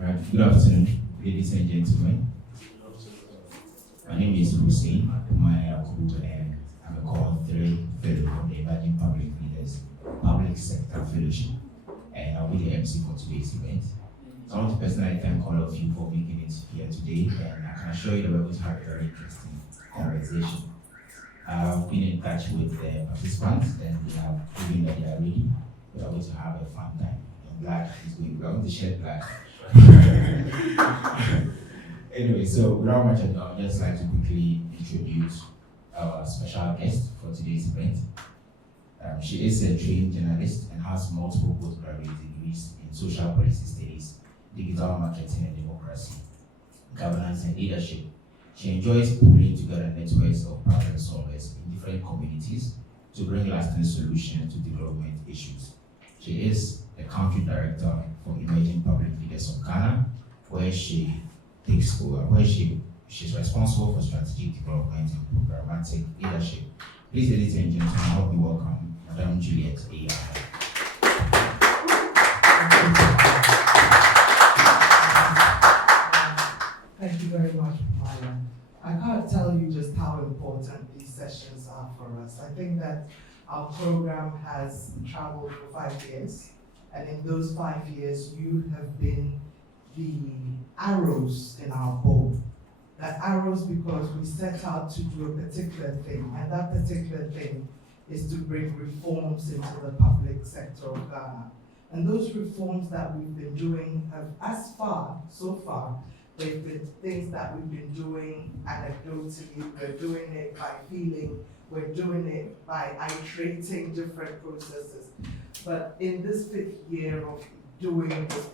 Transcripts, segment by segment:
Right. Good afternoon, ladies and gentlemen. My name is Hussein Akubu, and I'm a cohort 3 fellow of the Emerging Public Leaders Public Sector Fellowship, and I'll be the MC for today's event. So I want to personally thank all of you for making it here today, and I can assure you that we're going to have a very interesting conversation. I've been in touch with the participants, and they have proven that they are ready. We are going to have a fun time. I'm glad it's going. We are going to share black. Anyway, so without much ado, I'd just like to quickly introduce our special guest for today's event. She is a trained journalist and has multiple postgraduate degrees in social policy studies, digital marketing and democracy, governance and leadership. She enjoys pulling together networks of problem solvers in different communities to bring lasting solutions to development issues. She is the country director for Emerging Public Leaders of Ghana, where she takes over, she's responsible for strategic development and programmatic leadership. Please, ladies and gentlemen, help me welcome Madam Juliet A. Thank you very much, Maya. I can't tell you just how important these sessions are for us. I think that our program has traveled for 5 years, and in those 5 years, you have been the arrows in our bow. That arrows because we set out to do a particular thing, and that particular thing is to bring reforms into the public sector of Ghana. And those reforms that we've been doing have, so far, they've been things that we've been doing anecdotally. We're doing it by feeling, we're doing it by iterating different processes. But in this 5th year of doing this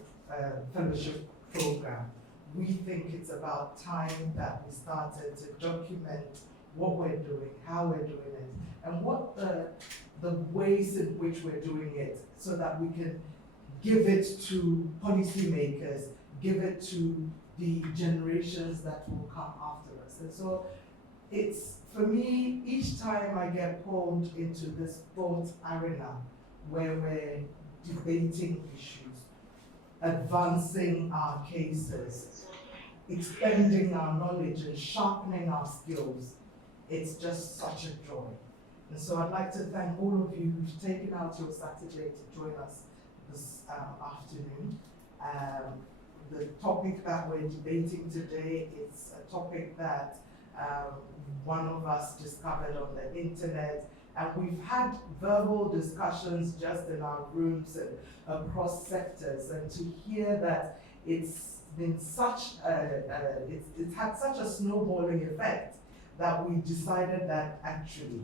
fellowship program, we think it's about time that we started to document what we're doing, how we're doing it, and what the ways in which we're doing it, so that we can give it to policymakers, give it to the generations that will come after us. And so it's, for me, each time I get pulled into this thought arena where we're debating issues, advancing our cases, expanding our knowledge and sharpening our skills, it's just such a joy. And so I'd like to thank all of you who've taken out your Saturday to join us this afternoon. The topic that we're debating today is a topic that one of us discovered on the internet, and we've had verbal discussions just in our rooms and across sectors, and to hear that it's been such it's had such a snowballing effect that we decided that actually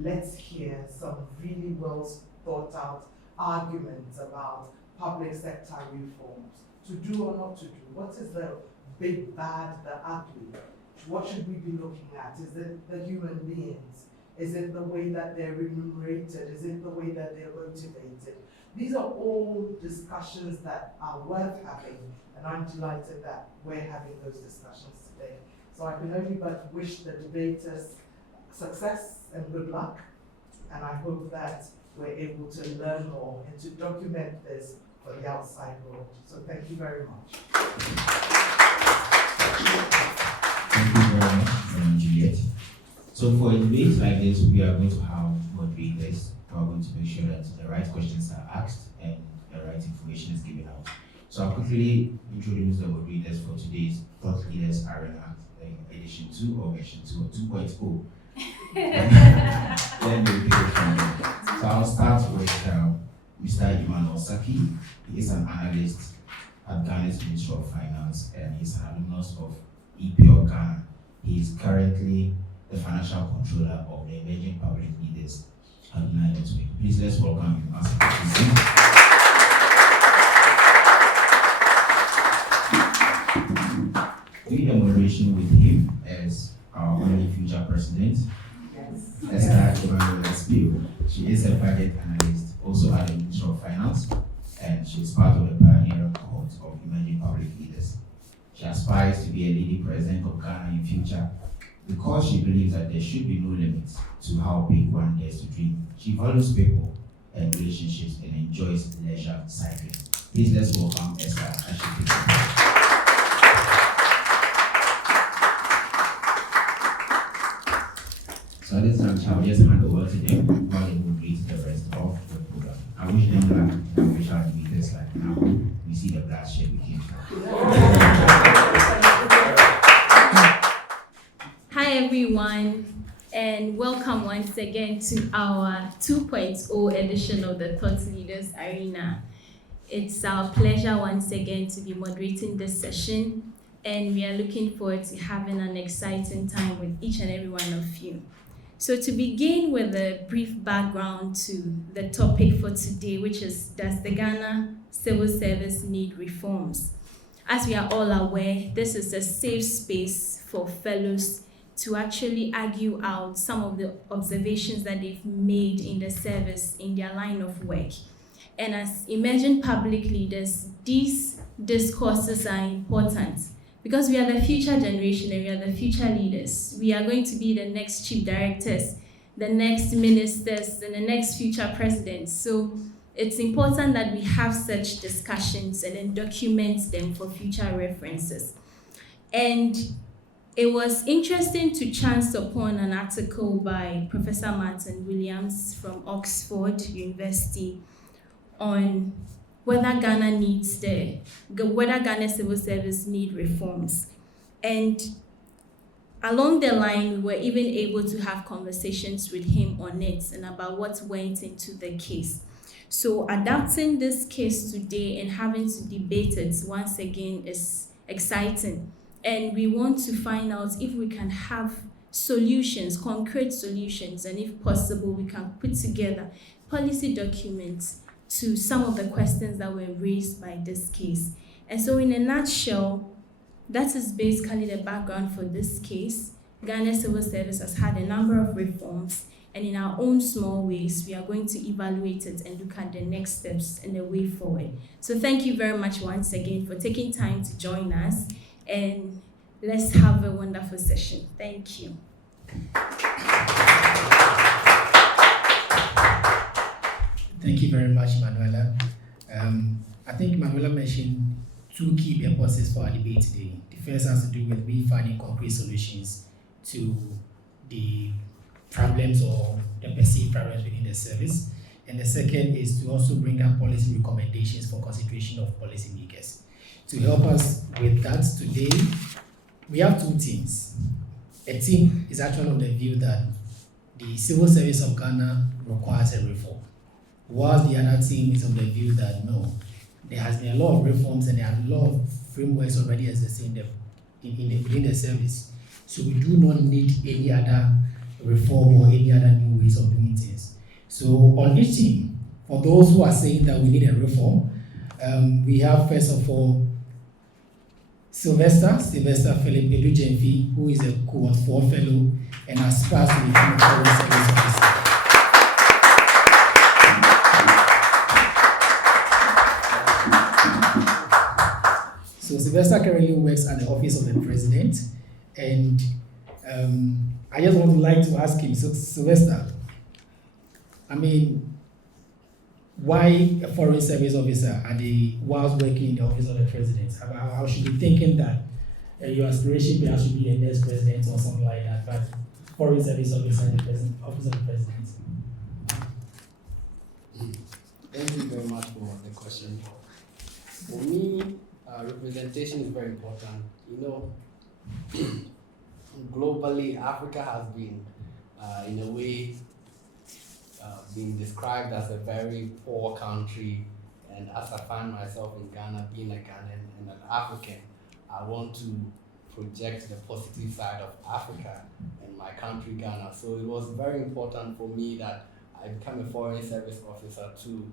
let's hear some really well thought out arguments about public sector reforms. To do or not to do? What is the big, bad, the ugly? What should we be looking at? Is it the human beings? Is it the way that they're remunerated? Is it the way that they're motivated? These are all discussions that are worth having, and I'm delighted that we're having those discussions today. So I can only but wish the debaters success and good luck, and I hope that we're able to learn more and to document this for the outside world. So thank you very much. Thank you very much, Madam Juliet. So for a debate like this, we are going to have moderators who are going to make sure that the right questions are asked and the right information is given out. So I'll quickly introduce the moderators for today's Thought Leaders Arena, edition 2 or version 2 or 2.0. Then we'll take it from there. So I'll start with Mr. Emmanuel Saki. He is an analyst at Ghana's Ministry of Finance, and he's an alumnus of EPL Ghana. He is currently the financial controller of the Emerging Public Leaders Alumni Network. Please let's welcome him as doing the moderation with him as our only future president. Esther She is a budget analyst, also at the Ministry of Finance, and she is part of the pioneering cohort of Emerging Public Leaders. She aspires to be a leading president of Ghana in future because she believes that there should be no limits to how big one dares to dream. She values people and relationships and enjoys leisure cycling. Please let's welcome Esther as she takes So at this juncture, I'll just hand over to them while they will read the rest of the program. I wish them luck, and we shall be this like now. We see the glass share with you. Hi everyone, and welcome once again to our 2.0 edition of the Thought Leaders Arena. It's our pleasure once again to be moderating this session, and we are looking forward to having an exciting time with each and every one of you. So to begin with a brief background to the topic for today, which is, does the Ghana Civil Service need reforms? As we are all aware, this is a safe space for fellows to actually argue out some of the observations that they've made in the service in their line of work. And as emerging public leaders, these discourses are important because we are the future generation and we are the future leaders. We are going to be the next chief directors, the next ministers, and the next future presidents. So it's important that we have such discussions and then document them for future references. And it was interesting to chance upon an article by Professor Martin Williams from Oxford University on whether Ghana Civil Service need reforms. And along the line, we were even able to have conversations with him on it and about what went into the case. So adapting this case today and having to debate it once again is exciting. And we want to find out if we can have solutions, concrete solutions, and if possible, we can put together policy documents to some of the questions that were raised by this case. And so in a nutshell, that is basically the background for this case. Ghana Civil Service has had a number of reforms, and in our own small ways, we are going to evaluate it and look at the next steps and the way forward. So thank you very much once again for taking time to join us, and let's have a wonderful session. Thank you. Thank you very much, Manuela. I think Manuela mentioned two key purposes for our debate today. The first has to do with we finding concrete solutions to the problems or the perceived problems within the service. And the second is to also bring up policy recommendations for consideration of policymakers. To help us with that today, we have two teams. A team is actually of the view that the civil service of Ghana requires a reform, whilst the other team is of the view that no, there has been a lot of reforms and there are a lot of frameworks already existing within the service. So we do not need any other reform or any other new ways of doing things. So on each team, for those who are saying that we need a reform, we have first of all Sylvester Philip Edujemfi, who is a Cohort 4 fellow and aspires to become a foreign service officer. So Sylvester currently works at the Office of the President, and I just would like to ask him, so Sylvester, I mean, why a foreign service officer whilst working in the Office of the President? I should be thinking that your aspiration perhaps should be the next president or something like that, but foreign service officer in the Office of the President. Thank you very much for the question. For me, representation is very important. You know, globally, Africa has been, in a way, being described as a very poor country, and as I find myself in Ghana, being a Ghanaian and an African, I want to project the positive side of Africa and my country, Ghana. So it was very important for me that I become a foreign service officer to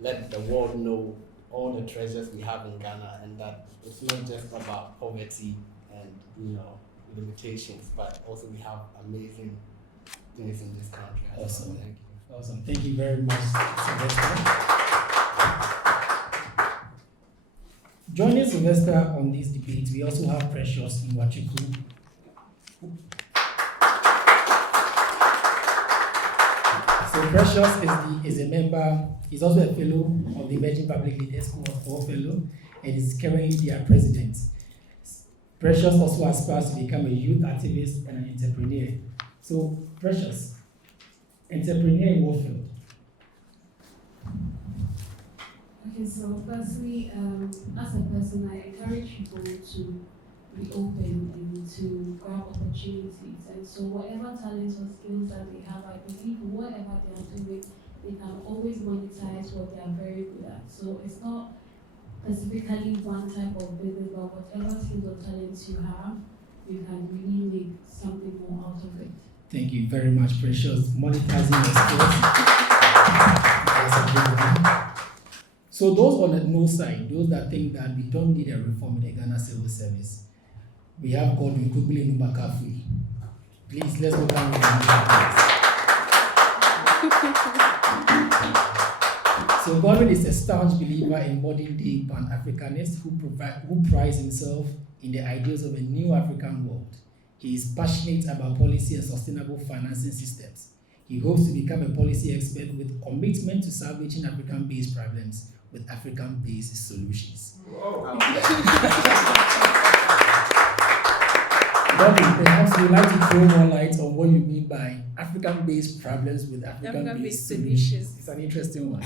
let the world know all the treasures we have in Ghana, and that it's not just about poverty and limitations, but also we have amazing things in this country. Awesome. Thank you. Awesome. Thank you very much, Sylvester. Joining Sylvester on this debate, we also have Precious Inwachuku. So Precious is a member, he's also a fellow of the Emerging Public Leaders Cohort 4 fellow, and is currently their president. Precious also aspires to become a youth activist and an entrepreneur. So, Precious, entrepreneur in what field? Okay, so firstly, as a person, I encourage people to be open and to grab opportunities. And so whatever talents or skills that they have, I believe whatever they are doing, they can always monetize what they are very good at. So it's not specifically one type of business, but whatever skills or talents you have, you can really make something more out of it. Thank you very much, Precious. Monetizing your skills. That's a good one. So those on the no side, those that think that we don't need a reform in the Ghana Civil Service, we have Godwin Kubili Nubakafui. Please, let's go down with the So Godwin is a staunch believer in modern-day Pan-Africanist who prides himself in the ideals of a new African world. He is passionate about policy and sustainable financing systems. He hopes to become a policy expert with commitment to salvaging African-based problems with African-based solutions. Godwin, perhaps you'd like to throw more light on what you mean by African-based problems with African-based solutions. It's an interesting one.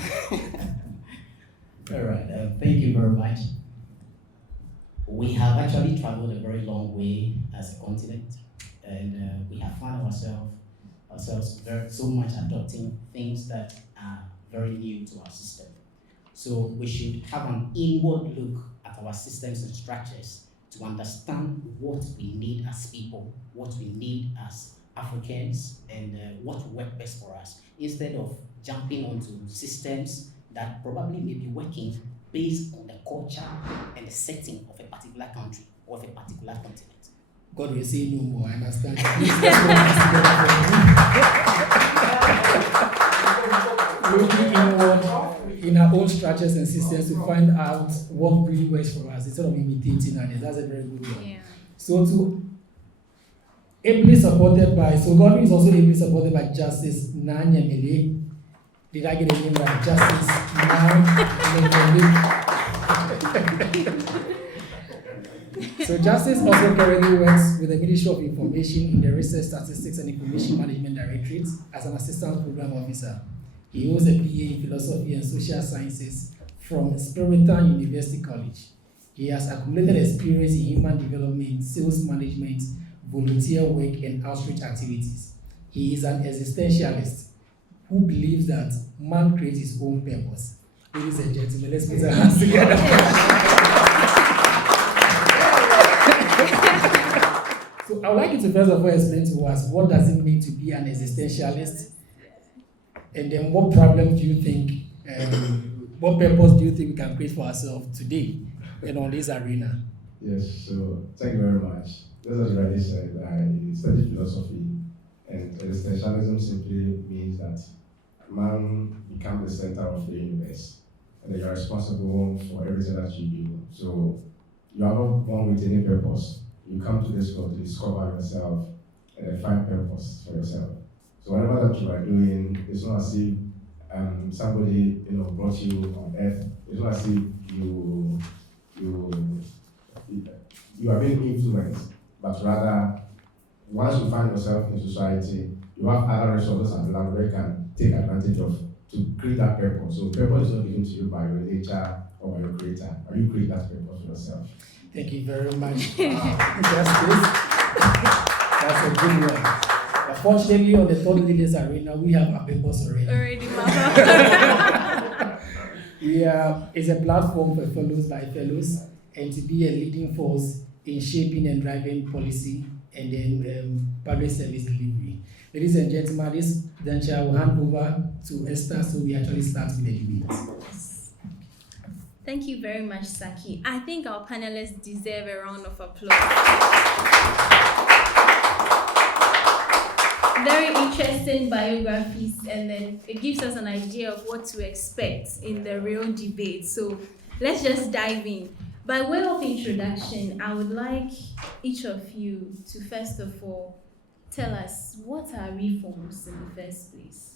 All right, thank you very much. We have actually traveled a very long way as a continent, and we have found ourselves very so much adopting things that are very new to our system. So we should have an inward look at our systems and structures to understand what we need as people, what we need as Africans, and what works best for us, instead of jumping onto systems that probably may be working based on the culture and the setting of a particular country or of a particular continent. God will say no more, I understand. Please, let's go looking inward in our own structures and systems to find out what really works for us instead of imitating others. That's a very good one. Yeah. So ably supported by, so Godwin is also ably supported by Justice Nanyamele. Did I get the name right? Justice Nanyamele. So Justice also currently works with the Ministry of Information in the Research, Statistics and Information Management Directorate as an Assistant Program Officer. He holds a PA in Philosophy and Social Sciences from Spiritan University College. He has accumulated experience in human development, sales management, volunteer work, and outreach activities. He is an existentialist who believes that man creates his own purpose. Ladies and gentlemen, let's put our hands together. So I would like you to first of all explain to us what does it mean to be an existentialist, and then what problem do you think, what purpose do you think we can create for ourselves today and on this arena? Yes, so thank you very much. Just as you already said, I studied philosophy, and existentialism simply means that man becomes the center of the universe, and you are responsible for everything that you do. So you are not born with any purpose. You come to this world to discover yourself and find purpose for yourself. So whatever that you are doing, it's not as if somebody brought you on earth. It's not as if you are being influenced, but rather once you find yourself in society, you have other resources available where you can take advantage of to create that purpose. So purpose is not given to you by your nature or by your creator, but you create that purpose for yourself. Thank you very much. Justice. That's a good one. Unfortunately, on the thought leaders arena, we have a purpose already. It's a platform for fellows by fellows, and to be a leading force in shaping and driving policy and then public service delivery. Ladies and gentlemen, this venture I will hand over to Esther, so we actually start with the debate. Thank you very much, Saki. I think our panelists deserve a round of applause. Very interesting biographies, and then it gives us an idea of what to expect in the real debate. So let's just dive in. By way of introduction, I would like each of you to first of all tell us what are reforms in the first place,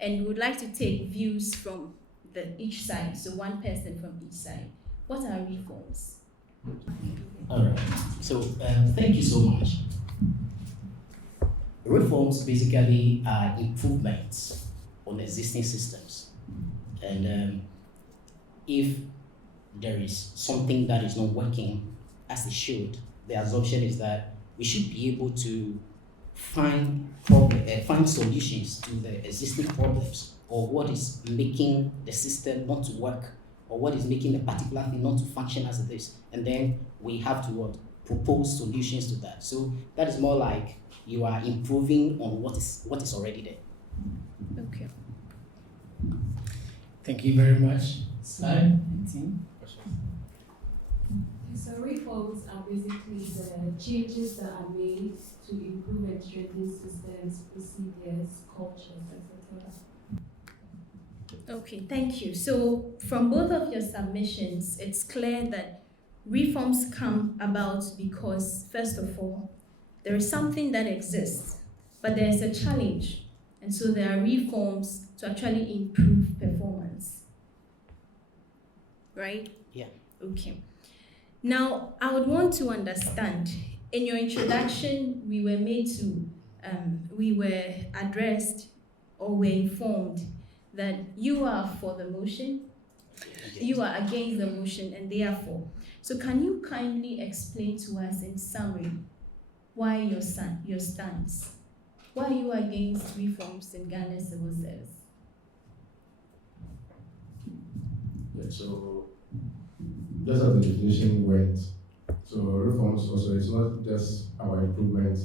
and we would like to take views from each side, so one person from each side. What are reforms? All right. So thank you so much. Reforms basically are improvements on existing systems. And if there is something that is not working as it should, the assumption is that we should be able to find solutions to the existing problems, or what is making the system not to work, or what is making a particular thing not to function as it is. And then we have to propose solutions to that. So that is more like you are improving on what is already there. Okay. Thank you very much. Slide 18. So reforms are basically the changes that are made to improve and strengthen systems, procedures, cultures, etc. Okay, thank you. So from both of your submissions, it's clear that reforms come about because, first of all, there is something that exists, but there is a challenge. And so there are reforms to actually improve performance. Right? Yeah. Okay. Now, I would want to understand, in your introduction, we were addressed or were informed that you are for the motion, you are against the motion, and therefore. So can you kindly explain to us in summary why your stance? Why are you against reforms in Ghana civil service? Yeah, so just as the definition went, so reforms also, it's not just our improvement.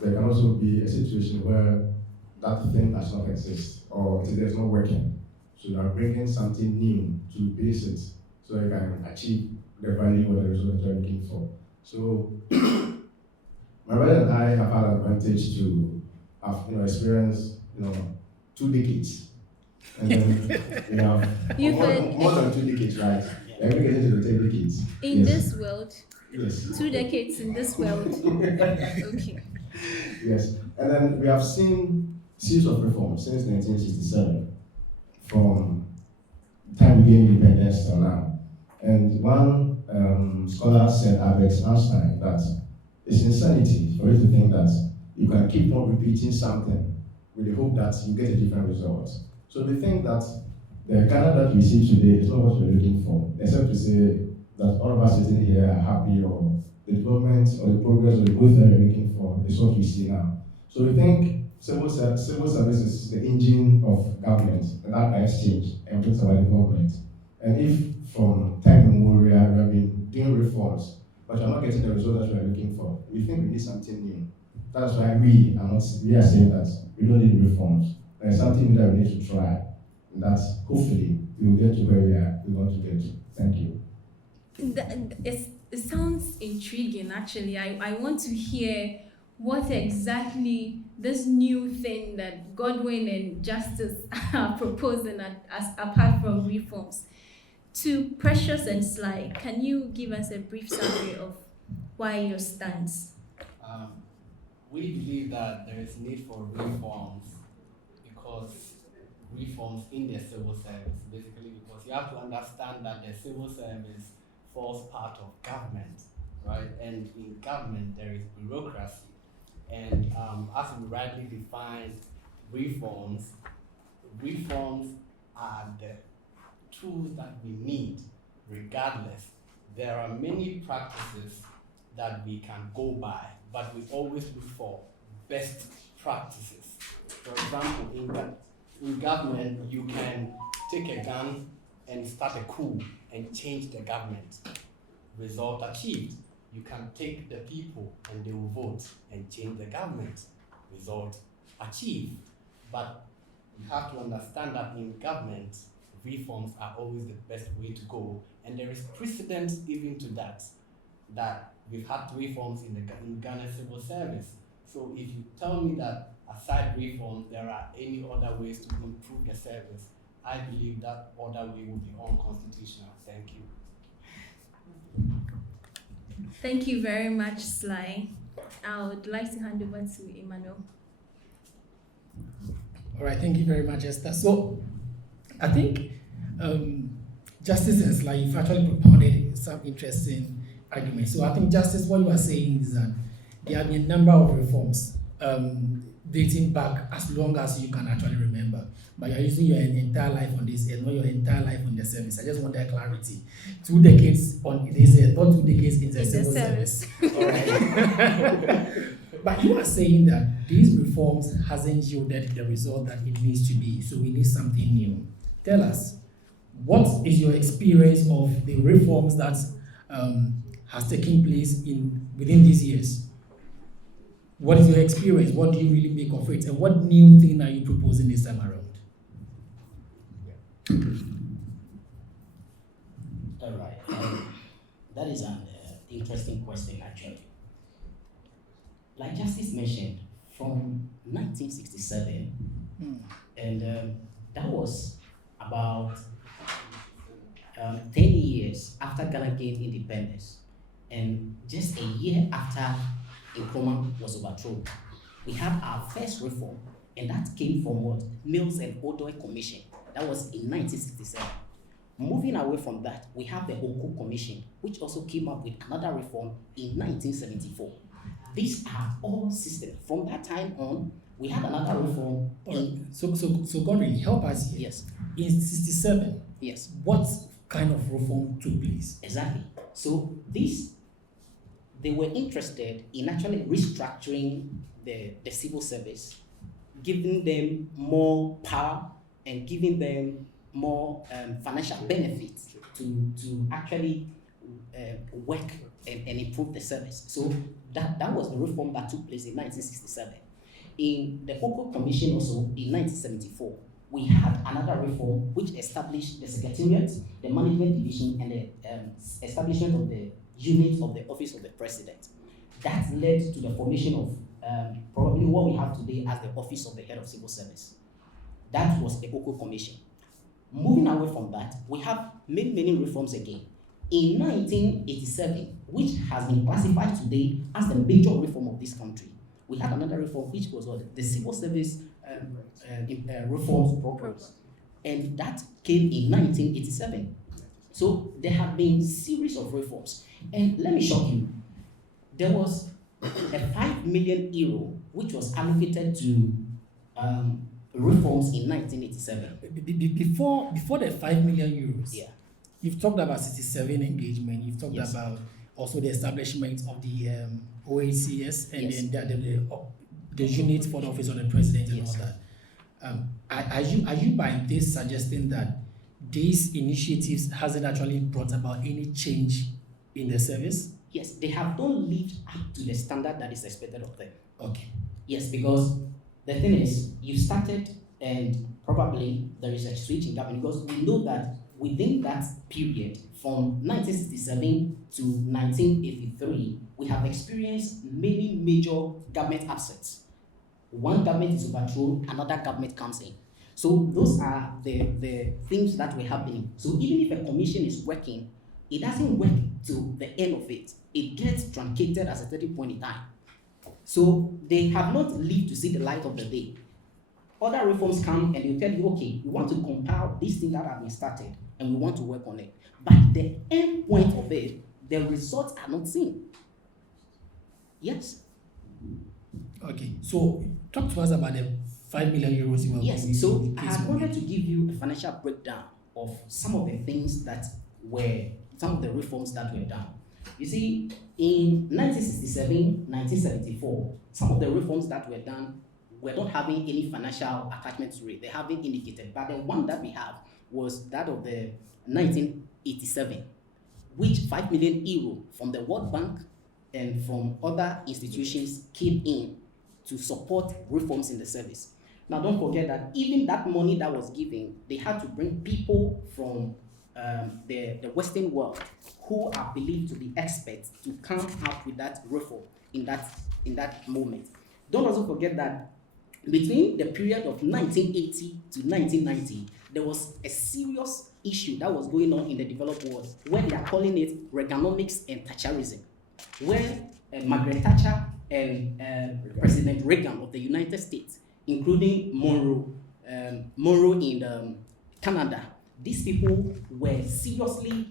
There can also be a situation where that thing does not exist, or it is not working. So you are bringing something new to base it, so you can achieve the value or the result that you are looking for. So my brother and I have had advantage to have experienced 2 decades, and then more than 2 decades, right? And we get into the 10 decades. In Yes. this world, Yes. 2 decades in this world. Okay. Yes, and then we have seen series of reforms since 1967, from time we gained independence till now. And one scholar said, Albert Einstein, that it's insanity for you to think that you can keep on repeating something with the hope that you get a different result. So we think that the Ghana that we see today is not what we're looking for, except to say that all of us sitting here are happy, or the development or the progress or the growth that we're looking for is what we see now. So we think civil service is the engine of government, and that drives change and brings about development. And if from time immemorial we have been doing reforms, but you're not getting the result that we are looking for, we think we need something new. That's why we are saying that we don't need reforms. There's something that we need to try, and that hopefully we will get to where we want to get to. Thank you. It sounds intriguing, actually. I want to hear what exactly this new thing that Godwin and Justice are proposing as apart from reforms. To Precious and Sly, can you give us a brief summary of why your stance? We believe that there is need for reforms, because reforms in the civil service, basically because you have to understand that the civil service falls part of government, right? And in government there is bureaucracy. And as we rightly define reforms are the tools that we need regardless. There are many practices that we can go by, but we always look for best practices. For example, in government, you can take a gun and start a coup and change the government. Result achieved. You can take the people and they will vote and change the government. Result achieved. But you have to understand that in government, reforms are always the best way to go, and there is precedence even to that we've had reforms in Ghana civil service. So if you tell me that aside reforms there are any other ways to improve the service, I believe that other way would be unconstitutional. Thank you. Thank you very much, Sly. I would like to hand over to Emmanuel. All right, thank you very much, Esther. So I think Justice and Sly, you've actually propounded some interesting arguments. So I think, Justice, what you are saying is that there have been a number of reforms dating back as long as you can actually remember. But you're using your entire life on this and not your entire life on the service. I just want that clarity. 2 decades on this, not 2 decades in the In the civil service. service. All right. But you are saying that these reforms hasn't yielded the result that it needs to be, so we need something new. Tell us, what is your experience of the reforms that has taken place within these years? What is your experience? What do you really make of it? And what new thing are you proposing this time around? All right. That is an interesting question, actually. Like Justice mentioned, from 1967, and that was about 10 years after Ghana gained independence, and just a year after Nkrumah was overthrown, we had our first reform, and that came from what? Mills and Odoi Commission. That was in 1967. Moving away from that, we have the Oko Commission, which also came up with another reform in 1974. These are all systems. From that time on, we had another reform. So Godwin, help us here. Yes. In 67, Yes. what kind of reform took place? Exactly. So they were interested in actually restructuring the civil service, giving them more power and giving them more financial benefits to actually work and improve the service. So that was the reform that took place in 1967. In the Oko Commission also in 1974, we had another reform which established the Secretariat, the Management Division, and the establishment of the unit of the Office of the President. That led to the formation of probably what we have today as the Office of the Head of Civil Service. That was the Oko Commission. Moving away from that, we have many reforms again. In 1987, which has been classified today as the major reform of this country, we had another reform which was the Civil Service Reforms Program, and that came in 1987. So there have been series of reforms, and let me shock you, there was a 5 million euro which was allocated to reforms in 1987. Before the 5 million euros, Yeah. you've talked about 67 engagement, you've talked Yes. about also the establishment of the OACS and Yes. then the unit for the Office of the President and Yes. all that. Are you by this suggesting that these initiatives hasn't actually brought about any change in the service? Yes, they have not lived up to the standard that is expected of them. Okay. Yes, because the thing is, you started and probably there is a switch in government, because we know that within that period from 1967 to 1983, we have experienced many major government upsets. One government is overthrown, another government comes in. So those are the things that were happening. So even if a commission is working, it doesn't work to the end of it. It gets truncated at a certain point in time. So they have not lived to see the light of the day. Other reforms come and they tell you, okay, we want to compile these things that have been started and we want to work on it. But the end point of it, the results are not seen. Yes. Okay. So talk to us about the 5 million euros you were Yes, so I please wanted go to give you a financial breakdown of some of the things that were, some of the reforms that were done. You see, in 1967, 1974, some of the reforms that were done were not having any financial attachment to it. They haven't indicated. But the one that we have was that of the 1987, which 5 million euro from the World Bank and from other institutions came in to support reforms in the service. Now, don't forget that even that money that was given, they had to bring people from the Western world who are believed to be experts to come up with that reform in that moment. Don't also forget that between the period of 1980 to 1990, there was a serious issue that was going on in the developed world where they are calling it Reaganomics and Thatcherism, where Margaret Thatcher and President Reagan of the United States, including Monroe in Canada, these people were seriously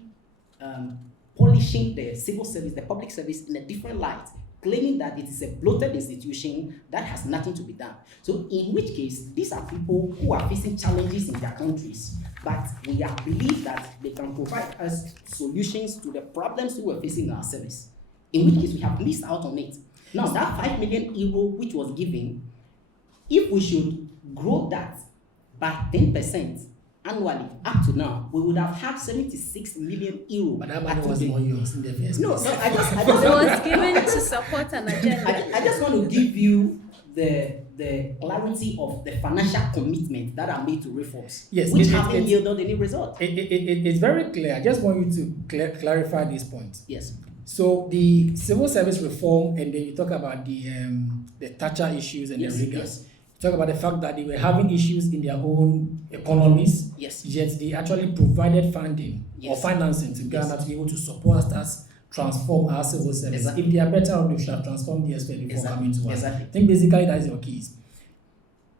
polishing the civil service, the public service in a different light, claiming that it is a bloated institution that has nothing to be done. So in which case, these are people who are facing challenges in their countries, but we are believe that they can provide us solutions to the problems we were facing in our service. In which case, we have missed out on it. Now, that 5 million euro which was given, if we should grow that by 10% annually up to now, we would have had 76 million euro. But that money was not yours in the first No, place. I just It was given to support an agenda. I just want to give you the clarity of the financial commitment that are made to reforms, Yes, which it- haven't it- yielded any result. It's very clear. I just want you to clarify this point. Yes. So the civil service reform, and then you talk about the Thatcher issues and Yes, the riggers. yes. You talk about the fact that they were having issues in their own economies, Yes. yet they actually provided funding or Yes. financing to Ghana Yes. to be able to support us transform our civil service. Exactly. If they are better off, they should have transformed theirs first before Exactly. coming to us. Exactly. I think basically that is your keys.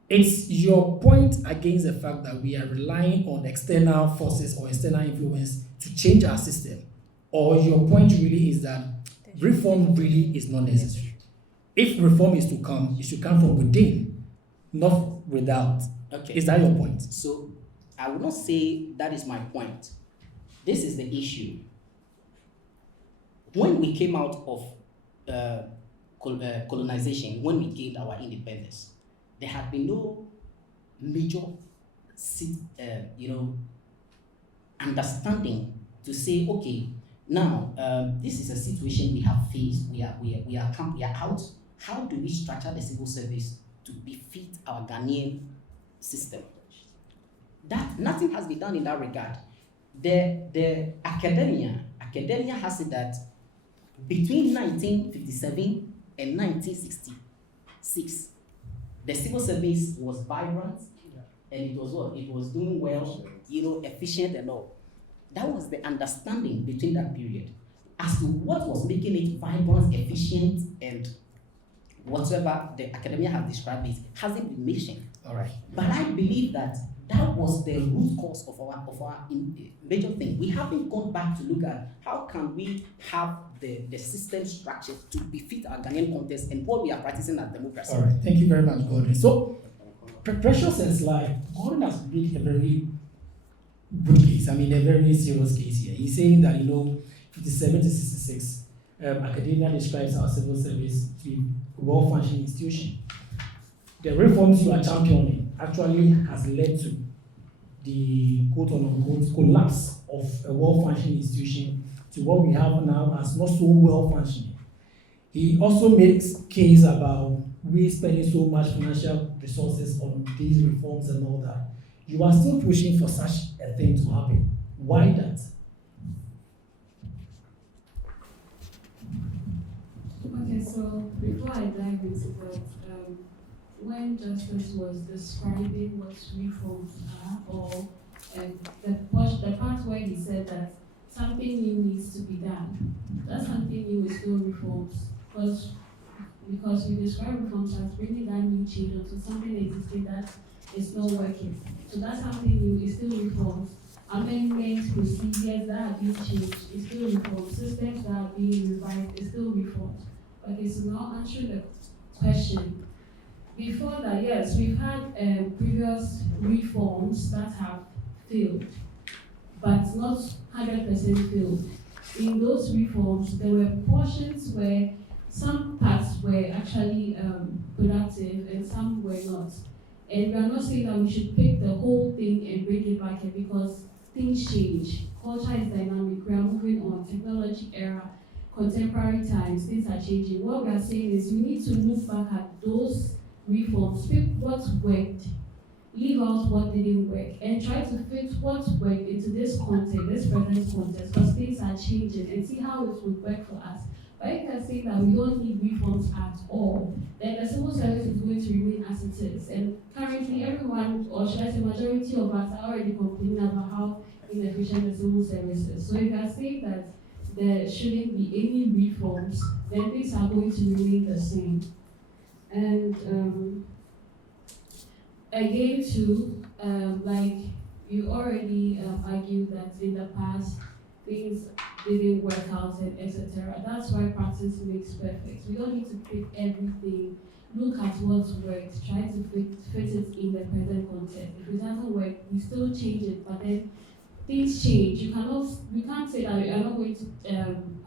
It's your point against the fact that we are relying on external forces or external influence to change our system, or your point really is that reform really is not necessary. If reform is to come, it should come from within, not without. Okay. Is that your point? So I would not say that is my point. This is the issue. When we came out of colonization, when we gained our independence, there had been no major, understanding to say, okay, now this is a situation we have faced. We are out. How do we structure the civil service to befit our Ghanaian system? That nothing has been done in that regard. The academia has said that between 1957 and 1966, the civil service was vibrant, and it was what? It was doing well, efficient and all. That was the understanding between that period. As to what was making it vibrant, efficient, and whatever the academia has described it, hasn't been mentioned. All right. But I believe that was the root cause of our major thing. We haven't gone back to look at how can we have the system structure to befit our Ghanaian context and what we are practicing as democracy. All right. Thank you very much, Gordon. So, Precious and Sly, Gordon has made a very good case. I mean, a very serious case here. He's saying that 57 to 66, academia describes our civil service to be a well-functioning institution. The reforms you are championing actually has led to the quote-unquote collapse of a well-functioning institution to what we have now as not so well-functioning. He also makes case about we spending so much financial resources on these reforms and all that. You are still pushing for such a thing to happen. Why that? Okay, so before I dive into that, when Justice was describing what reforms are, or the part where he said that something new needs to be done, that something new is still reforms, because we describe reforms as bringing that new change onto something existing that is not working. So that something new is still reforms. Amendments, procedures that are being changed is still reforms. Systems that are being revised is still reforms. Okay, so now answering the question. Before that, yes, we've had previous reforms that have failed, but not 100% failed. In those reforms, there were portions where some parts were actually productive and some were not. And we are not saying that we should pick the whole thing and bring it back here because things change. Culture is dynamic. We are moving on. Technology era, contemporary times, things are changing. What we are saying is we need to look back at those reforms, pick what worked, leave out what didn't work, and try to fit what worked into this context, this present context, because things are changing, and see how it would work for us. But if you are saying that we don't need reforms at all, then the civil service is going to remain as it is. And currently everyone, or should I say majority of us, are already complaining about how inefficient the civil service is. So if you are saying that there shouldn't be any reforms, then things are going to remain the same. And again too, like you already argued that in the past, things didn't work out and etc. That's why practice makes perfect. We don't need to pick everything. Look at what works, try to fit it in the present context. If it doesn't work, we still change it, but then things change. You can't say that you are not going to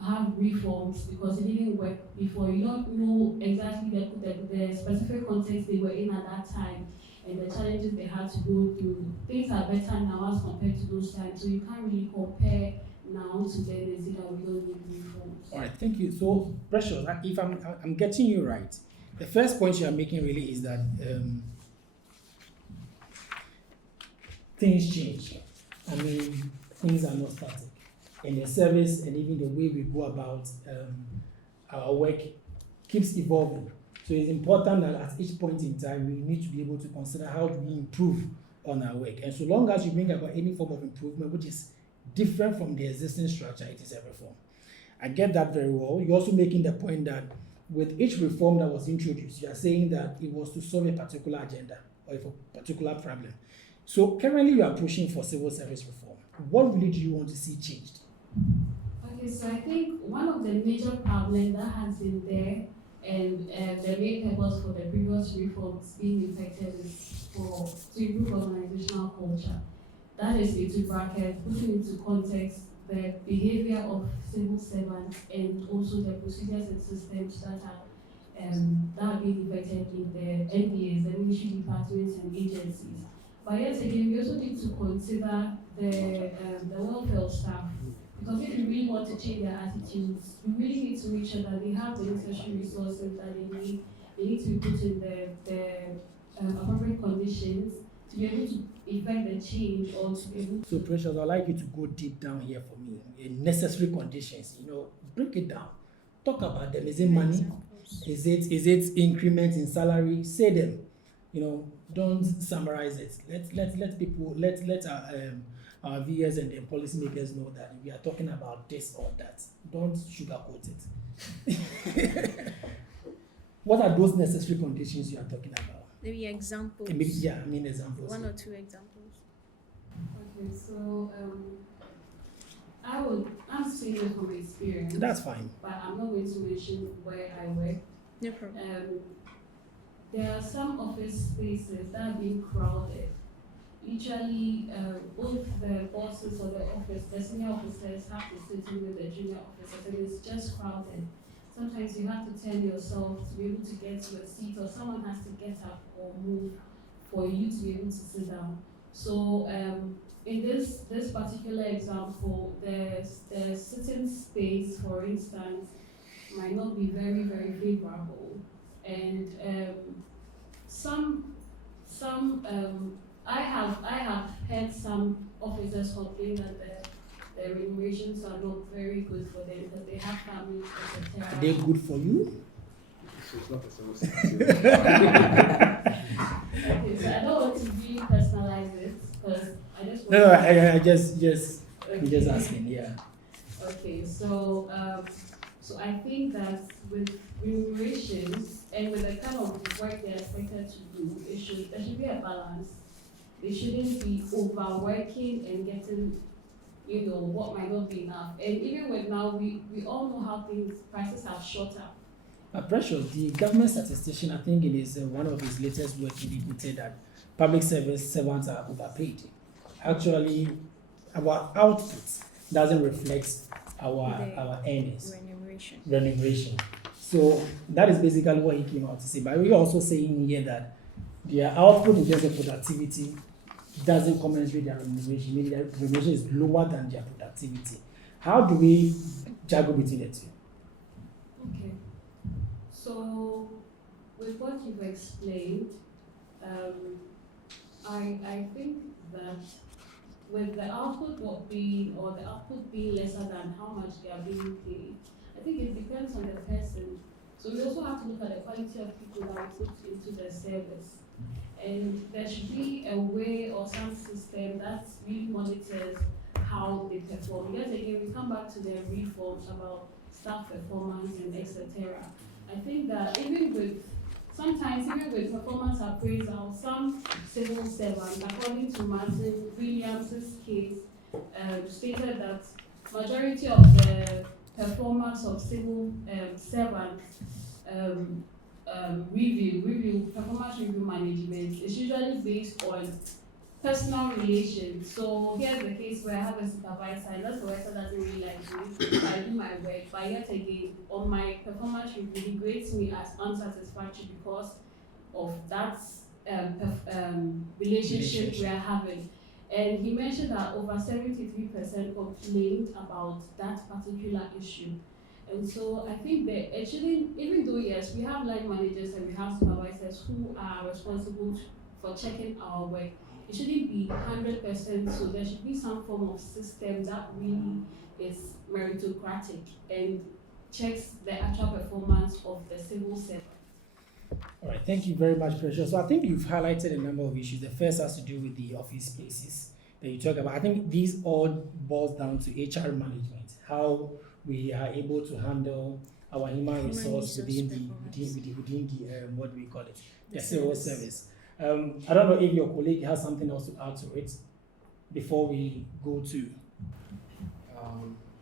have reforms because it didn't work before. You don't know exactly the specific context they were in at that time and the challenges they had to go through. Things are better now as compared to those times, so you can't really compare now to then and say that we don't need reforms. All right, thank you. So, Precious, if I'm getting you right, the first point you are making really is that things change. I mean, things are not static. And the service and even the way we go about our work keeps evolving. So it's important that at each point in time, we need to be able to consider how do we improve on our work. And so long as you bring about any form of improvement, which is different from the existing structure, it is a reform. I get that very well. You're also making the point that with each reform that was introduced, you are saying that it was to solve a particular agenda or a particular problem. So currently you are pushing for civil service reform. What really do you want to see changed? Okay, so I think one of the major problems that has been there and the main purpose for the previous reforms being effective is to improve organizational culture. That is into bracket, putting into context the behavior of civil servants and also the procedures and systems that are being effected in the NDAs, the ministry departments and agencies. But yet again, we also need to consider the welfare of staff. Because if you really want to change their attitudes, you really need to make sure that they have the necessary resources that they need. They need to be put in the appropriate conditions to be able to effect the change or to be able to... So, Precious, I'd like you to go deep down here for me. In necessary conditions, break it down. Talk about them. Is it money? Is it increment in salary? Say them. Don't summarize it. Let people let our viewers and the policymakers know that we are talking about this or that. Don't sugarcoat it. What are those necessary conditions you are talking about? Maybe examples. Examples. One or two examples. Okay, so I'm saying it from experience. That's fine. But I'm not going to mention where I work. No problem. There are some office spaces that are being crowded. Literally, both the bosses or the senior officers have to sit in with the junior officers, and it's just crowded. Sometimes you have to turn yourself to be able to get to a seat, or someone has to get up or move for you to be able to sit down. So in this particular example, the sitting space, for instance, might not be very, very favorable. And I have heard some officers complain that the remunerations are not very good for them because they have families, etc. Are they good for you? It's not a civil Okay, so I don't want to really personalize it because I just want No, I just I'm just asking, yeah. Okay, so I think that with remunerations and with the kind of work they're expected to do, there should be a balance. They shouldn't be overworking and getting, what might not be enough. And even with now, we all know how prices have shot up. Precious, the government statistician, I think it is one of his latest work, he reported that public service servants are overpaid. Actually, our output doesn't reflect our earnings. Remuneration. So that is basically what he came out to say. But we're also saying here that their output in terms of productivity doesn't commensurate their remuneration, meaning their remuneration is lower than their productivity. How do we juggle between the two? Okay. So with what you've explained, I think that with the output being lesser than how much they are being paid, I think it depends on the person. So we also have to look at the quality of people that we put into the service. And there should be a way or some system that really monitors how they perform. Yet again, we come back to the reforms about staff performance and etc. I think that even with performance appraisal, some civil servants, according to Martin Williams' case, stated that majority of the performance of civil servants performance review management is usually based on personal relations. So here's the case where I have a supervisor, and that supervisor doesn't really like me. I do my work, but yet again, on my performance review, he grades me as unsatisfactory because of that relationship we are having. And he mentioned that over 73% complained about that particular issue. And so I think that actually, even though yes, we have line managers and we have supervisors who are responsible for checking our work, it shouldn't be 100%. So there should be some form of system that really is meritocratic and checks the actual performance of the civil servant. All right, thank you very much, Precious. So I think you've highlighted a number of issues. The first has to do with the office spaces that you talk about. I think these all boils down to HR management, how we are able to handle our human resource within the what do we call it? The civil service. I don't know if your colleague has something else to add to it before we go to.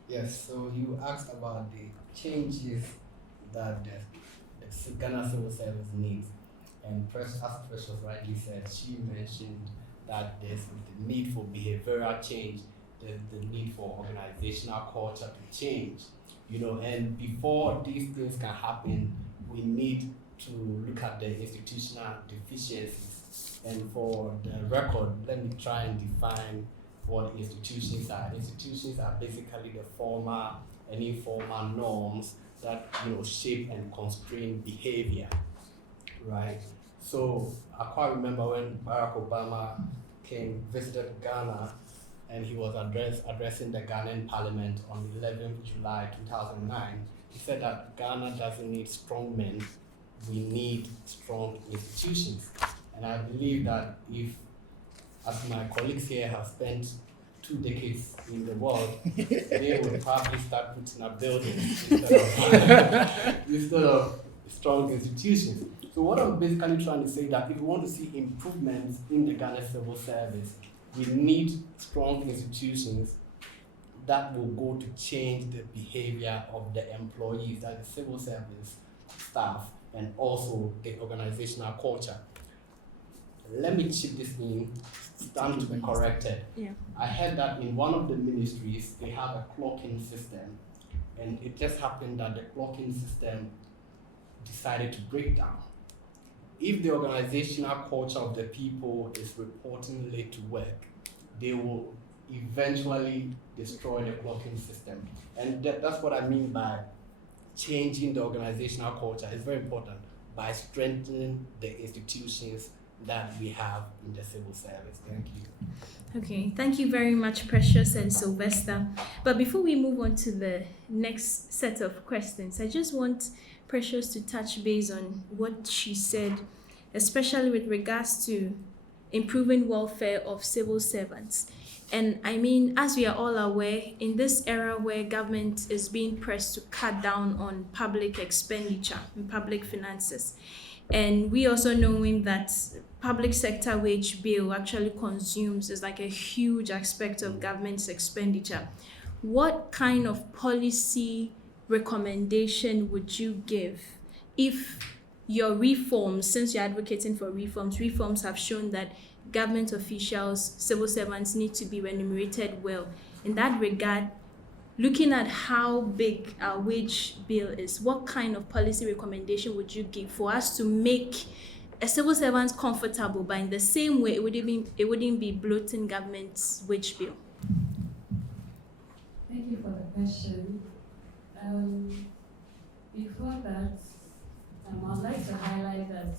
Yes, so you asked about the changes that the Ghana civil service needs. And as Precious rightly said, she mentioned that there's the need for behavioral change, the need for organizational culture to change. And before these things can happen, we need to look at the institutional deficiencies. And for the record, let me try and define what institutions are. Institutions are basically the formal and informal norms that shape and constrain behavior, right? So I quite remember when Barack Obama visited Ghana, and he was addressing the Ghanaian Parliament on 11th July 2009. He said that Ghana doesn't need strong men, we need strong institutions. And I believe that if, as my colleagues here have spent 2 decades in the world, they would probably start putting up buildings instead of strong institutions. So what I'm basically trying to say is that if we want to see improvements in the Ghana civil service, we need strong institutions that will go to change the behavior of the employees, that the civil service staff, and also the organizational culture. Let me chip this in, stand to be corrected. Yeah. I heard that in one of the ministries, they have a clocking system, and it just happened that the clocking system decided to break down. If the organizational culture of the people is reporting late to work, they will eventually destroy the clocking system. And that's what I mean by changing the organizational culture. It's very important by strengthening the institutions that we have in the civil service. Thank you. Okay, thank you very much, Precious and Sylvester. But before we move on to the next set of questions, I just want Precious to touch base on what she said, especially with regards to improving welfare of civil servants. And I mean, as we are all aware, in this era where government is being pressed to cut down on public expenditure and public finances, and we also knowing that public sector wage bill actually consumes is like a huge aspect of government's expenditure, what kind of policy recommendation would you give if your reforms, since you're advocating for reforms have shown that government officials, civil servants need to be remunerated well? In that regard, looking at how big our wage bill is, what kind of policy recommendation would you give for us to make a civil servant comfortable, but in the same way, it wouldn't be bloating government's wage bill? Thank you for the question. Before that, I'd like to highlight that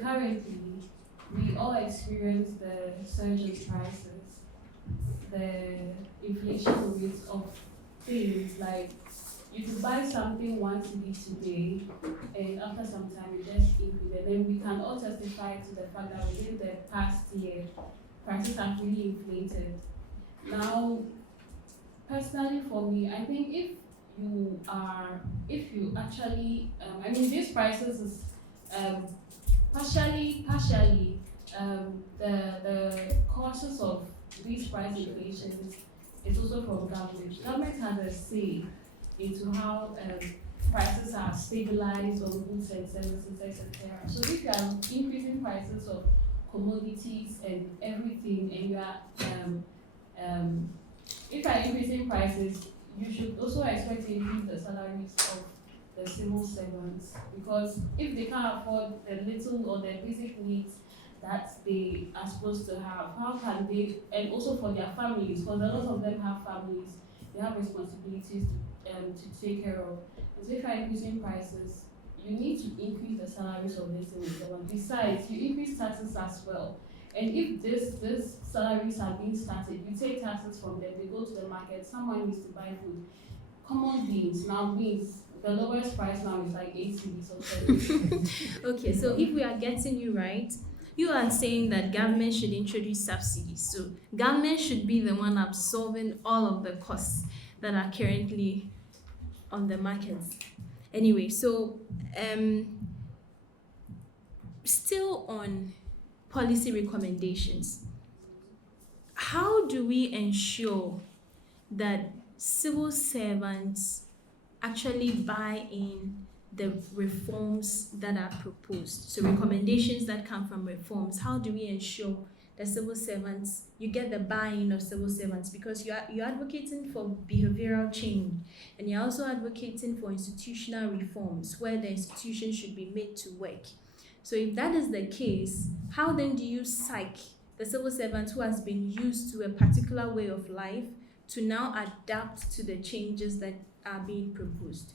currently we all experience the surge in prices, the inflation rates of things. Like you could buy something once a week today, and after some time it just increases. And then we can all testify to the fact that within the past year, prices have really inflated. Now, personally for me, I think if you actually, these prices is partially the causes of these price inflations is also from government. Government has a say into how prices are stabilized on goods and services, etc. So if you are increasing prices of commodities and everything, and you are if you are increasing prices, you should also expect to increase the salaries of the civil servants, because if they can't afford the little or the basic needs that they are supposed to have, how can they, and also for their families, because a lot of them have families, they have responsibilities to take care of. And so if you are increasing prices, you need to increase the salaries of the civil servants. Besides, you increase taxes as well. And if this salaries are being started, you take taxes from them, they go to the market, someone needs to buy food. Common beans, now beans, the lowest price now is like 8 cedis or 7. Okay, so if we are getting you right, you are saying that government should introduce subsidies. So government should be the one absorbing all of the costs that are currently on the markets. Anyway, so still on policy recommendations, how do we ensure that civil servants actually buy in the reforms that are proposed? So recommendations that come from reforms, how do we ensure that civil servants, you get the buy-in of civil servants? Because you're advocating for behavioral change, and you're also advocating for institutional reforms where the institution should be made to work. So if that is the case, how then do you psych the civil servant who has been used to a particular way of life to now adapt to the changes that are being proposed?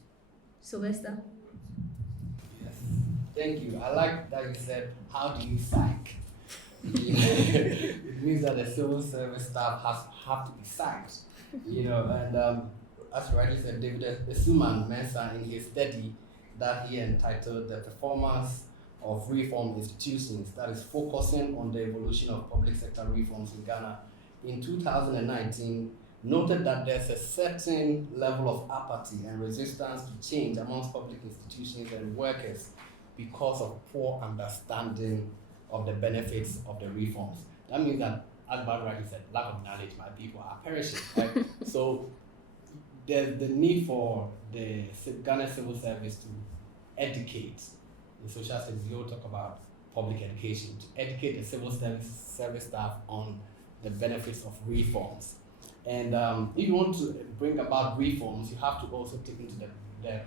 Sylvester? Yes, thank you. I like that you said, how do you psych? It means that the civil service staff have to be psyched, and as rightly said, David Suman Mensah, in his study that he entitled The Performance of Reform Institutions, that is focusing on the evolution of public sector reforms in Ghana, in 2019, noted that there's a certain level of apathy and resistance to change amongst public institutions and workers because of poor understanding of the benefits of the reforms. That means that, as Barbara rightly said, lack of knowledge, my people are perishing, right? So there's the need for the Ghana civil service to educate. In social service, we all talk about public education, to educate the civil service staff on the benefits of reforms. And if you want to bring about reforms, you have to also take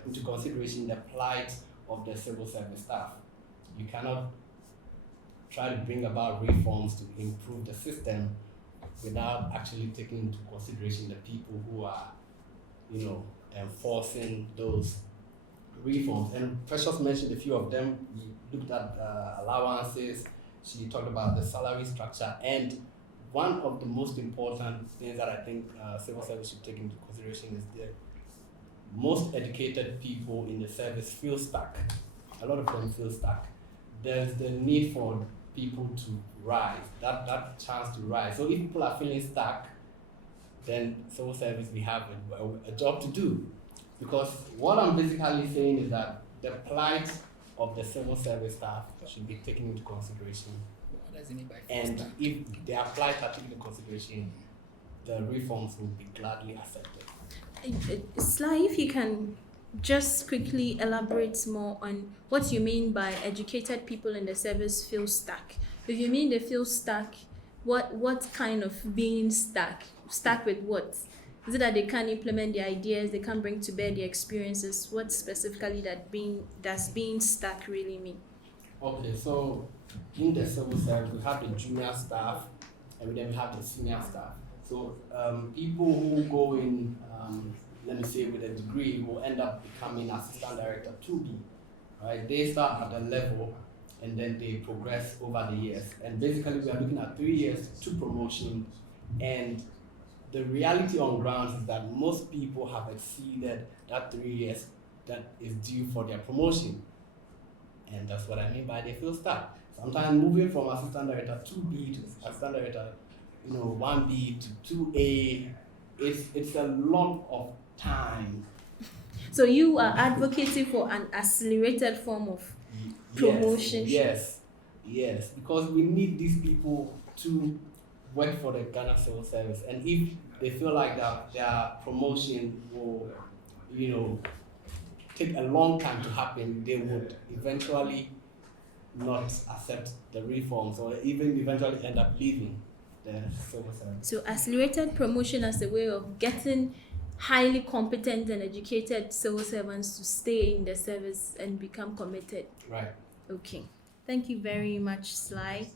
into consideration the plight of the civil service staff. You cannot try to bring about reforms to improve the system without actually taking into consideration the people who are, enforcing those reforms. And Precious mentioned a few of them. We looked at allowances. She talked about the salary structure, and one of the most important things that I think civil service should take into consideration is the most educated people in the service feel stuck. A lot of them feel stuck. There's the need for people to rise, that chance to rise. So if people are feeling stuck, then civil service, we have a job to do. Because what I'm basically saying is that the plight of the civil service staff should be taken into consideration. And if their plight are taken into consideration, the reforms will be gladly accepted. Sly, if you can just quickly elaborate more on what you mean by educated people in the service feel stuck. If you mean they feel stuck, what kind of being stuck? Stuck with what? Is it that they can't implement the ideas, they can't bring to bear the experiences? What specifically does being stuck really mean? Okay, so in the civil service, we have the junior staff and then we have the senior staff. So people who go in, let me say with a degree, will end up becoming assistant director 2B, right? They start at a level and then they progress over the years. And basically we are looking at 3 years to promotion, and the reality on ground is that most people have exceeded that 3 years that is due for their promotion. And that's what I mean by they feel stuck. Sometimes moving from assistant director 2B to assistant director 1B to 2A, it's a lot of time. So you are advocating for an accelerated form of promotion? Yes. Yes, because we need these people to work for the Ghana Civil Service, and if they feel like that their promotion will, take a long time to happen, they would eventually not accept the reforms or even eventually end up leaving the civil service. So accelerated promotion as a way of getting highly competent and educated civil servants to stay in the service and become committed. Right. Okay. Thank you very much, Sly.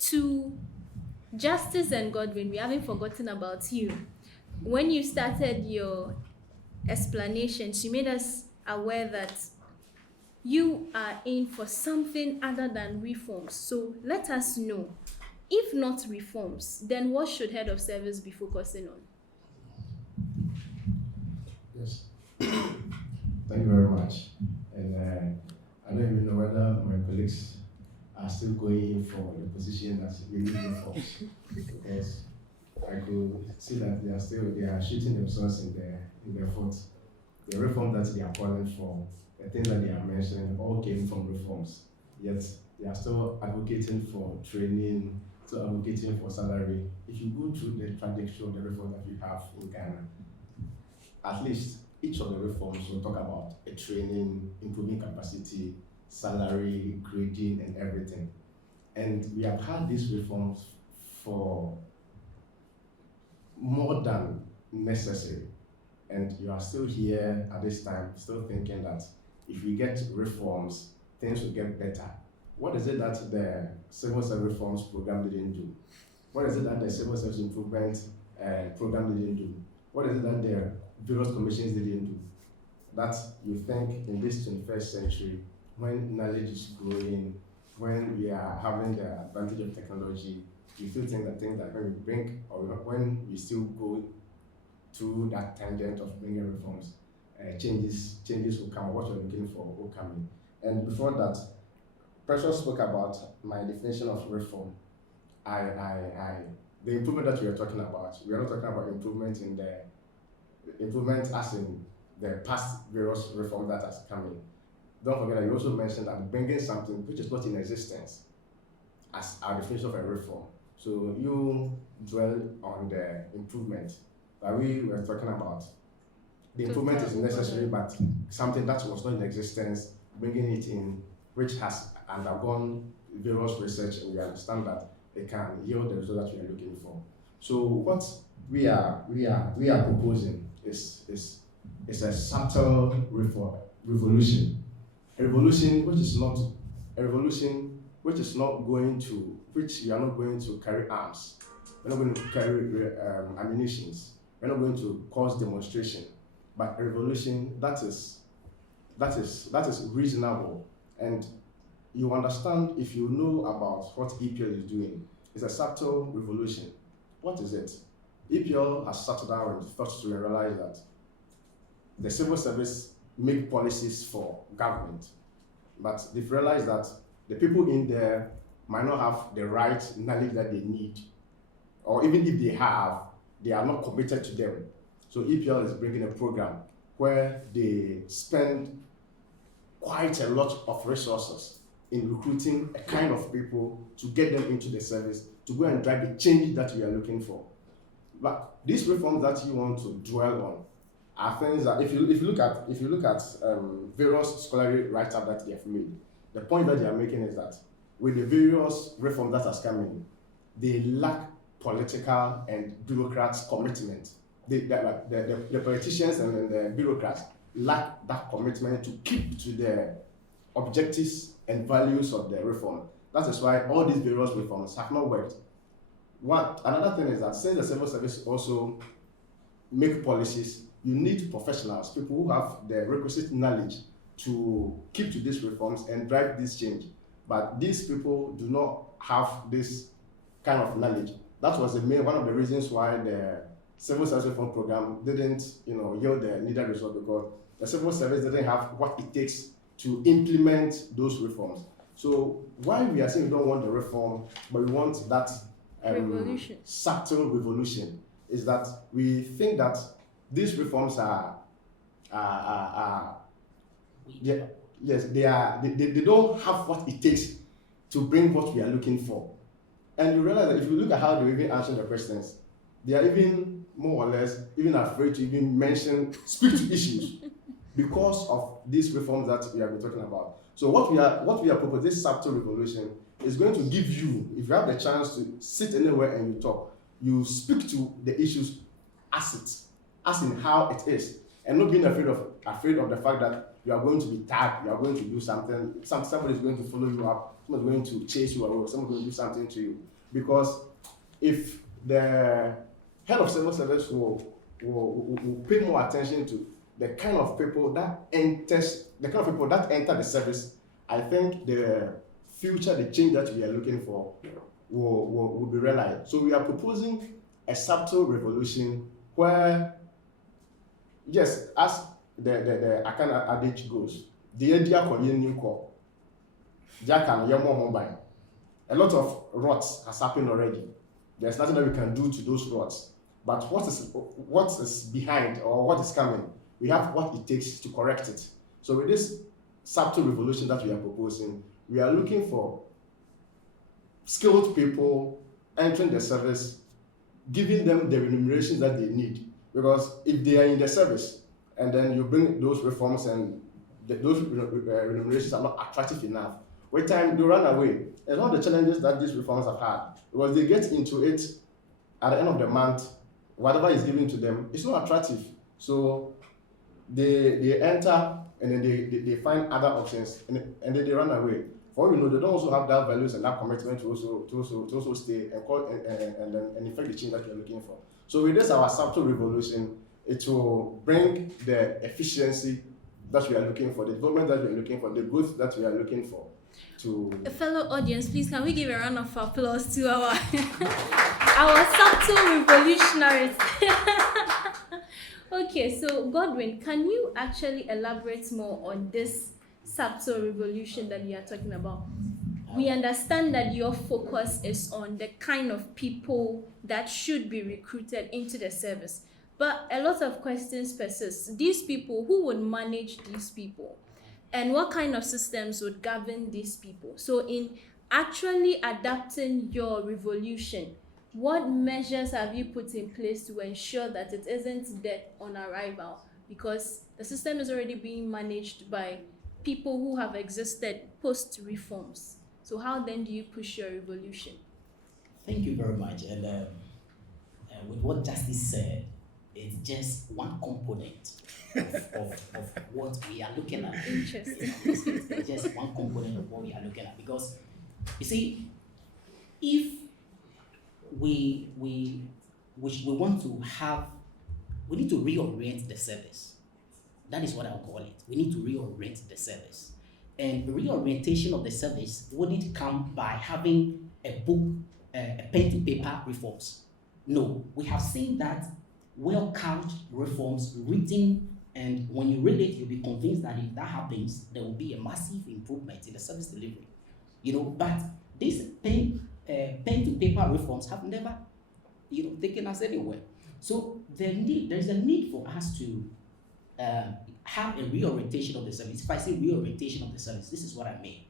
To Justice and Godwin, we haven't forgotten about you. When you started your explanations, you made us aware that you are in for something other than reforms. So let us know, if not reforms, then what should head of service be focusing on? Yes. Thank you very much. And I don't even know whether my colleagues are still going for the position that we need reforms, because I could see that they are shooting themselves in their foot. The reform that they are calling for, the things that they are mentioning, all came from reforms. Yet they are still advocating for training, still advocating for salary. If you go through the trajectory of the reform that we have in Ghana, at least each of the reforms will talk about a training, improving capacity, salary, grading, and everything. And we have had these reforms for more than necessary. And you are still here at this time, still thinking that if we get reforms, things will get better. What is it that the Civil Service Reforms Program didn't do? What is it that the Civil Service Improvement Program didn't do? What is it that the various commissions didn't do? That you think in this 21st century, when knowledge is growing, when we are having the advantage of technology, you still think that things that when we bring, or when we still go through that tangent of bringing reforms, changes will come, what you're looking for will come in. And before that, Precious spoke about my definition of reform. The improvement that we are talking about, we are not talking about improvement as in the past various reforms that has come in. Don't forget that you also mentioned that bringing something which is not in existence as our definition of a reform. So you dwell on the improvement, but we were talking about the improvement is necessary, but something that was not in existence, bringing it in, which has undergone various research, and we understand that it can yield the result that we are looking for. So what we are proposing is a subtle revolution. A revolution which is not going to, which we are not going to carry arms. We're not going to carry ammunitions. We're not going to cause demonstration, but a revolution that is reasonable. And you understand, if you know about what EPL is doing, it's a subtle revolution. What is it? EPL has sat down and thought to realize that the civil service make policies for government, but they've realized that the people in there might not have the right knowledge that they need, or even if they have, they are not committed to them. So EPL is bringing a program where they spend quite a lot of resources in recruiting a kind of people to get them into the service, to go and drive the change that we are looking for. But these reforms that you want to dwell on are things that, if you look at various scholarly write-ups that they have made, the point that they are making is that with the various reforms that has come in, they lack political and bureaucrats' commitment. The politicians and the bureaucrats lack that commitment to keep to the objectives and values of the reform. That is why all these various reforms have not worked. Another thing is that since the civil service also make policies, you need professionals, people who have the requisite knowledge to keep to these reforms and drive this change. But these people do not have this kind of knowledge. That was one of the reasons why the civil service reform program didn't yield the needed result, because the civil service didn't have what it takes to implement those reforms. So why we are saying we don't want the reform, but we want that subtle revolution, is that we think that these reforms are yes, they don't have what it takes to bring what we are looking for. And you realize that if you look at how they even answer the questions, they are even more or less even afraid to even speak to issues because of these reforms that we have been talking about. So what we are proposing, this subtle revolution, is going to give you, if you have the chance to sit anywhere and you talk, you speak to the issues as in how it is, and not being afraid of the fact that you are going to be tagged, you are going to do something, somebody is going to follow you up, somebody is going to chase you away, somebody is going to do something to you. Because if the head of civil service will pay more attention to the kind of people that enter the service, I think the future, the change that we are looking for will be realized. So we are proposing a subtle revolution where, yes, as the Akana adage goes, the idea for new core, a lot of rots has happened already. There's nothing that we can do to those rots. But what is behind, or what is coming, we have what it takes to correct it. So with this subtle revolution that we are proposing, we are looking for skilled people entering the service, giving them the remunerations that they need. Because if they are in the service, and then you bring those reforms and those remunerations are not attractive enough, with time they run away. And one of the challenges that these reforms have had, because they get into it at the end of the month, whatever is given to them, it's not attractive. So they enter and then they find other options and then they run away. For all we know, they don't also have that values and that commitment to also stay and effect the change that you're looking for. So with this, our subtle revolution, it will bring the efficiency that we are looking for, the development that we are looking for, the growth that we are looking for. To a fellow audience, please can we give a round of applause to our our subtle revolutionaries? Okay, so Godwin, can you actually elaborate more on this subtle revolution that we are talking about? We understand that your focus is on the kind of people that should be recruited into the service, but a lot of questions persist. These people, who would manage these people? And what kind of systems would govern these people? So in actually adapting your revolution, what measures have you put in place to ensure that it isn't dead on arrival? Because the system is already being managed by people who have existed post-reforms. So how then do you push your revolution? Thank you very much. And with what Justice said, it's just one component of what we are looking at. Interesting. It's just one component of what we are looking at. Because, you see, if we want to have, we need to reorient the service. That is what I'll call it. We need to reorient the service. And reorientation of the service wouldn't come by having a book, a pen to paper reforms. No, we have seen that well-couched reforms written, and when you read it, you'll be convinced that if that happens, there will be a massive improvement in the service delivery. But these pen to paper reforms have never, taken us anywhere. So there is a need for us to have a reorientation of the service. If I say reorientation of the service, this is what I mean.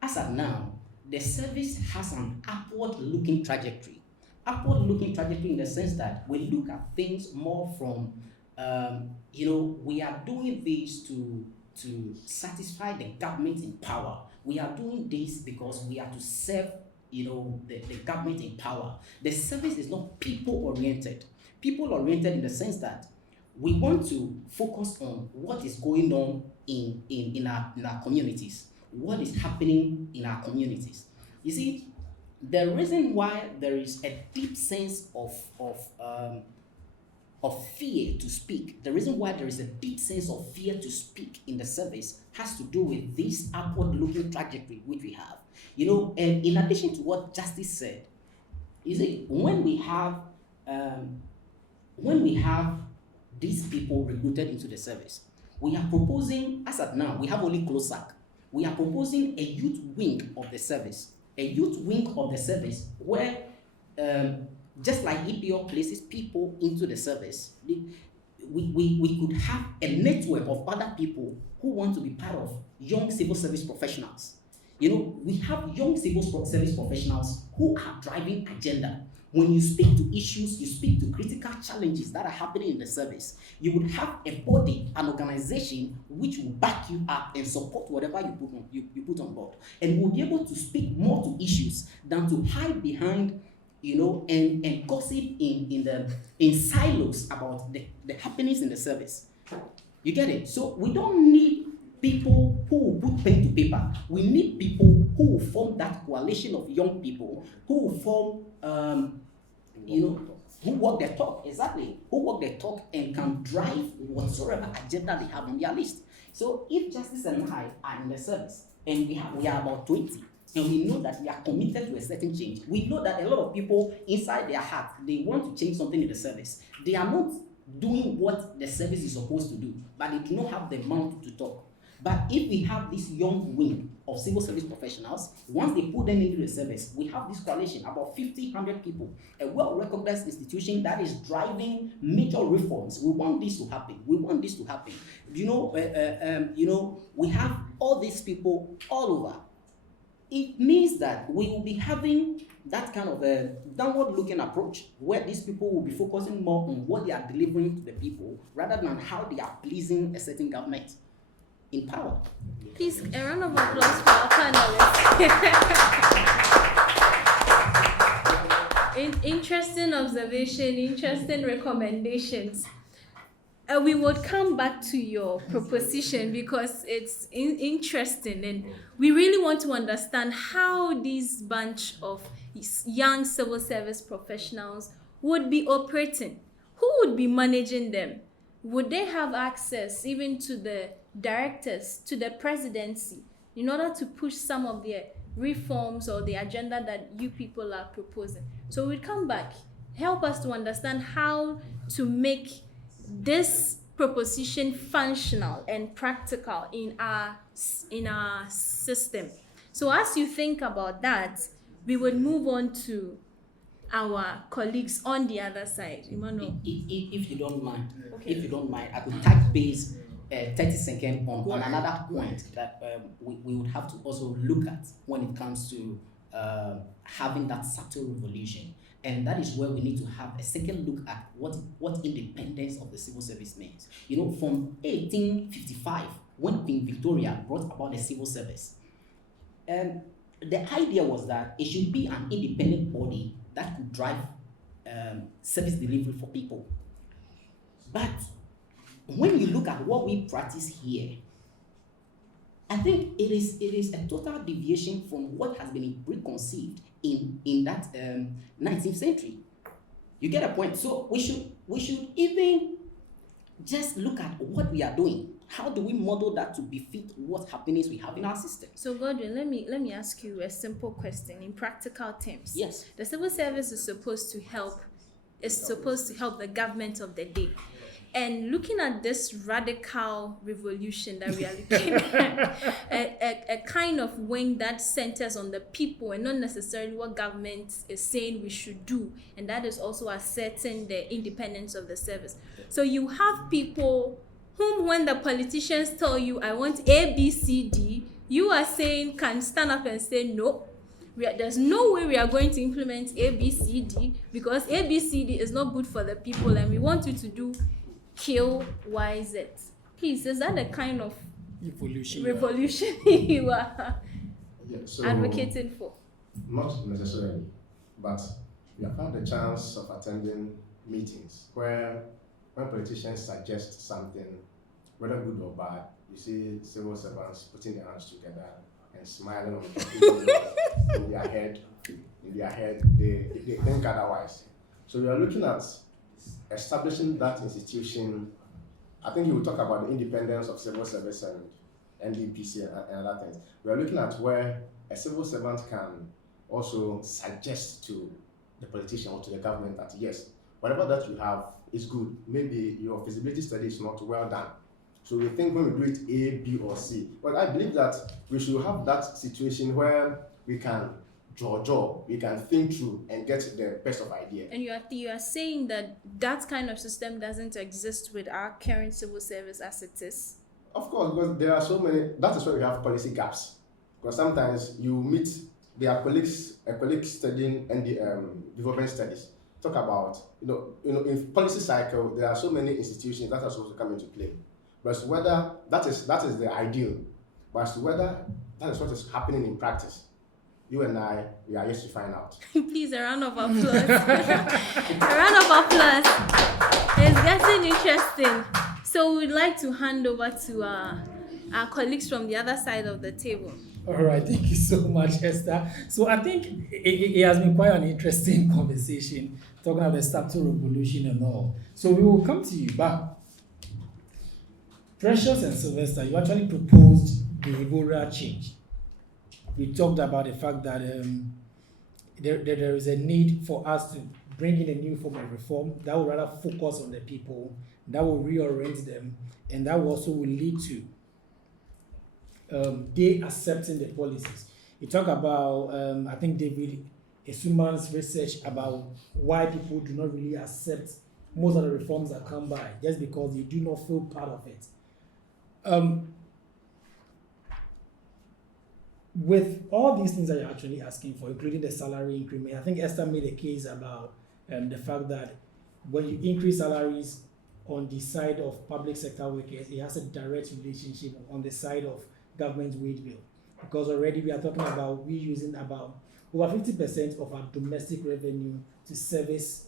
As of now, the service has an upward-looking trajectory. Upward-looking trajectory in the sense that we look at things more from, we are doing this to satisfy the government in power. We are doing this because we are to serve, the government in power. The service is not people-oriented. People-oriented in the sense that we want to focus on what is going on in our communities, what is happening in our communities. You see, the reason why there is a deep sense of fear to speak, the reason why there is a deep sense of fear to speak in the service has to do with this upward-looking trajectory which we have. And in addition to what Justice said, you see, when we have these people recruited into the service, we are proposing, as of now, we have only CLOSAC. We are proposing a youth wing of the service. A youth wing of the service where, just like EPL places people into the service, we could have a network of other people who want to be part of young civil service professionals. You know, we have young civil service professionals who are driving agenda. When you speak to issues, you speak to critical challenges that are happening in the service, you would have a body, an organization which will back you up and support whatever you put on board. And will be able to speak more to issues than to hide behind, you know, and gossip in silos about the happenings in the service. You get it? So we don't need people who will put pen to paper. We need people who will form that coalition of young people who will form, who walk their talk, exactly, who walk their talk and can drive whatsoever agenda they have on their list. So if Justice and I are in the service and we are about 20, and we know that we are committed to a certain change, we know that a lot of people inside their heart, they want to change something in the service. They are not doing what the service is supposed to do, but they do not have the mouth to talk. But if we have this young wing of civil service professionals, once they put them into the service, we have this coalition, about 50, 100 people, a well-recognized institution that is driving major reforms. We want this to happen. We want this to happen. We have all these people all over. It means that we will be having that kind of a downward-looking approach where these people will be focusing more on what they are delivering to the people rather than how they are pleasing a certain government in power. Please, a round of applause for our panelists. Interesting observation, interesting recommendations. We would come back to your proposition because it's interesting, and we really want to understand how this bunch of young civil service professionals would be operating. Who would be managing them? Would they have access even to the directors, to the presidency, in order to push some of the reforms or the agenda that you people are proposing? So we'll come back, help us to understand how to make this proposition functional and practical in our system. So as you think about that, we would move on to our colleagues on the other side. Emmanuel. If you don't mind, Okay. if you don't mind, I could touch base 30 seconds on another point that we would have to also look at when it comes to having that subtle revolution. And that is where we need to have a second look at what independence of the civil service means. You know, from 1855, when Queen Victoria brought about the civil service, the idea was that it should be an independent body that could drive service delivery for people. But when you look at what we practice here, I think it is a total deviation from what has been preconceived in that 19th century. You get a point? So we should even just look at what we are doing. How do we model that to befit what happenings we have in our system? So Godwin, let me ask you a simple question in practical terms. Yes. The civil service is supposed to help the government of the day. And looking at this radical revolution that we are looking at, a kind of wing that centers on the people and not necessarily what government is saying we should do, and that is also asserting the independence of the service. So you have people whom, when the politicians tell you, I want A, B, C, D, you are saying, can stand up and say, no, there's no way we are going to implement A, B, C, D, because A, B, C, D is not good for the people, and we want you to do kill Y, Z. Please, is that the kind of revolution you are advocating for? Not necessarily, but we have had the chance of attending meetings where when politicians suggest something, whether good or bad, you see civil servants putting their hands together and smiling on in their head, they think otherwise. So we are looking at establishing that institution. I think you will talk about the independence of civil service and NDPC and other things. We are looking at where a civil servant can also suggest to the politician or to the government that yes, whatever that you have is good. Maybe your feasibility study is not well done. So we think when we do it A, B, or C. But I believe that we should have that situation where we can we can think through and get the best of idea. And you are saying that that kind of system doesn't exist with our current civil service as it is? Of course, because there are so many, that is why we have policy gaps. Because sometimes you meet, there are colleagues studying development studies, talk about, in policy cycle, there are so many institutions that are supposed to come into play. But as to whether that is the ideal, but as to whether that is what is happening in practice, you and I, we are yet to find out. Please, a round of applause. A round of applause. It's getting interesting. So we'd like to hand over to our colleagues from the other side of the table. All right, thank you so much, Esther. So I think it has been quite an interesting conversation, talking about the status revolution and all. So we will come to you, but Precious and Sylvester, you actually proposed behavioral change. We talked about the fact that there is a need for us to bring in a new form of reform that will rather focus on the people, that will reorient them, and that also will lead to they accepting the policies. You talk about, I think David Esuman's research about why people do not really accept most of the reforms that come by, just because they do not feel part of it. With all these things that you're actually asking for, including the salary increment, I think Esther made a case about the fact that when you increase salaries on the side of public sector workers, it has a direct relationship on the side of government wage bill. Because already we are talking about we using about over 50% of our domestic revenue to service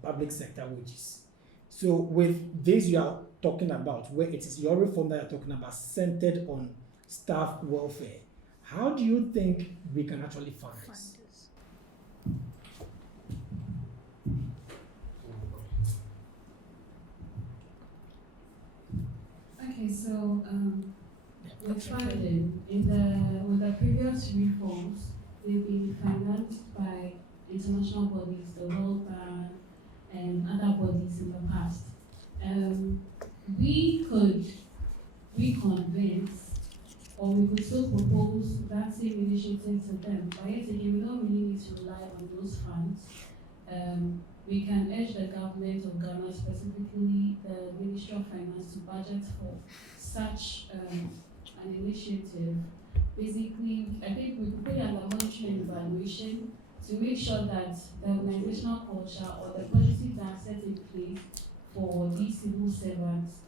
public sector wages. So with this you are talking about, where it is your reform that you're talking about centered on staff welfare, how do you think we can actually fund this? Okay, so with funding, with the previous reforms, they've been financed by international bodies, the World Bank, and other bodies in the past. We could reconvince, or we could still propose that same initiative to them. But yet again, we don't really need to rely on those funds. We can urge the government of Ghana, specifically the Ministry of Finance, to budget for such an initiative. Basically, I think we could put it under monitoring and evaluation to make sure that the organizational culture or the policies that are set in place for these civil servants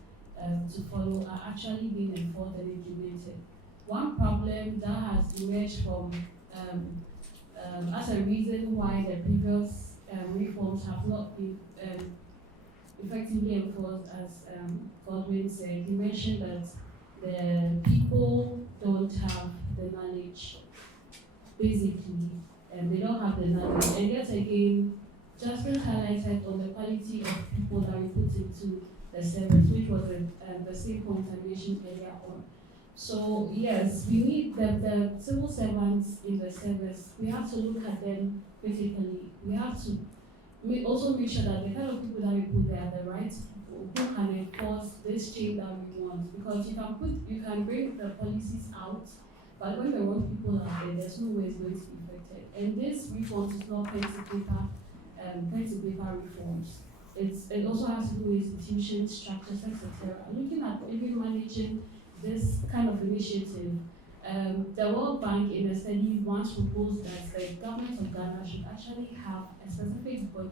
to follow are actually being enforced and implemented. One problem that has emerged from as a reason why the previous reforms have not been effectively enforced, as Godwin said, he mentioned that the people don't have the knowledge, basically, and they don't have the knowledge. And yet again, Jasper highlighted on the quality of people that we put into the service, which was the same point I mentioned earlier on. So yes, we need the civil servants in the service. We have to look at them critically. We have to also make sure that the kind of people that we put there are the right people who can enforce this change that we want. Because you can bring the policies out, but when the wrong people are there, there's no way it's going to be effective. And this reform is not pen to paper reforms. It also has to do with institutions, structures, etc. Looking at even managing this kind of initiative, the World Bank in a study once proposed that the government of Ghana should actually have a specific body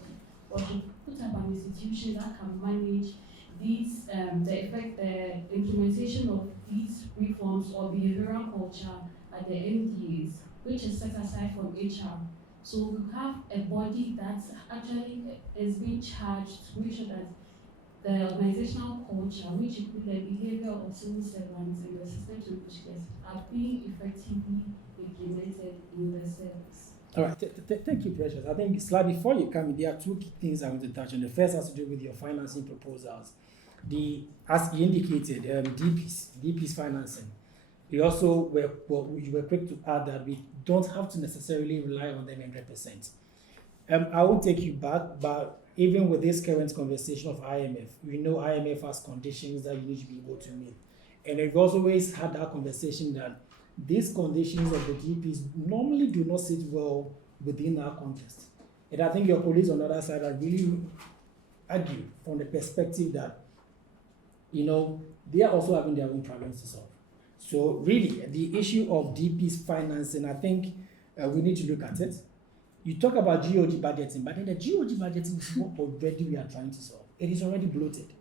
or should put up an institution that can manage these, the implementation of these reforms or behavioral culture at the MDAs, which is set aside from HR. So we have a body that actually is being charged to make sure that the organizational culture, which includes the behavior of civil servants and the system to which are being effectively implemented in the service. All right, thank you, Precious. I think, slightly before you come in, there are two key things I want to touch on. The first has to do with your financing proposals. As you indicated, DP's financing. We also you were quick to add that we don't have to necessarily rely on them 100%. I won't take you back, but even with this current conversation of IMF, we know IMF has conditions that you need to be able to meet. And we've always had that conversation that these conditions of the GPs normally do not sit well within our context. And I think your colleagues on the other side are really argue from the perspective that, they are also having their own problems to solve. So really, the issue of DP's financing, I think we need to look at it. You talk about GOG budgeting, but then the GOG budgeting is what already we are trying to solve. It is already bloated.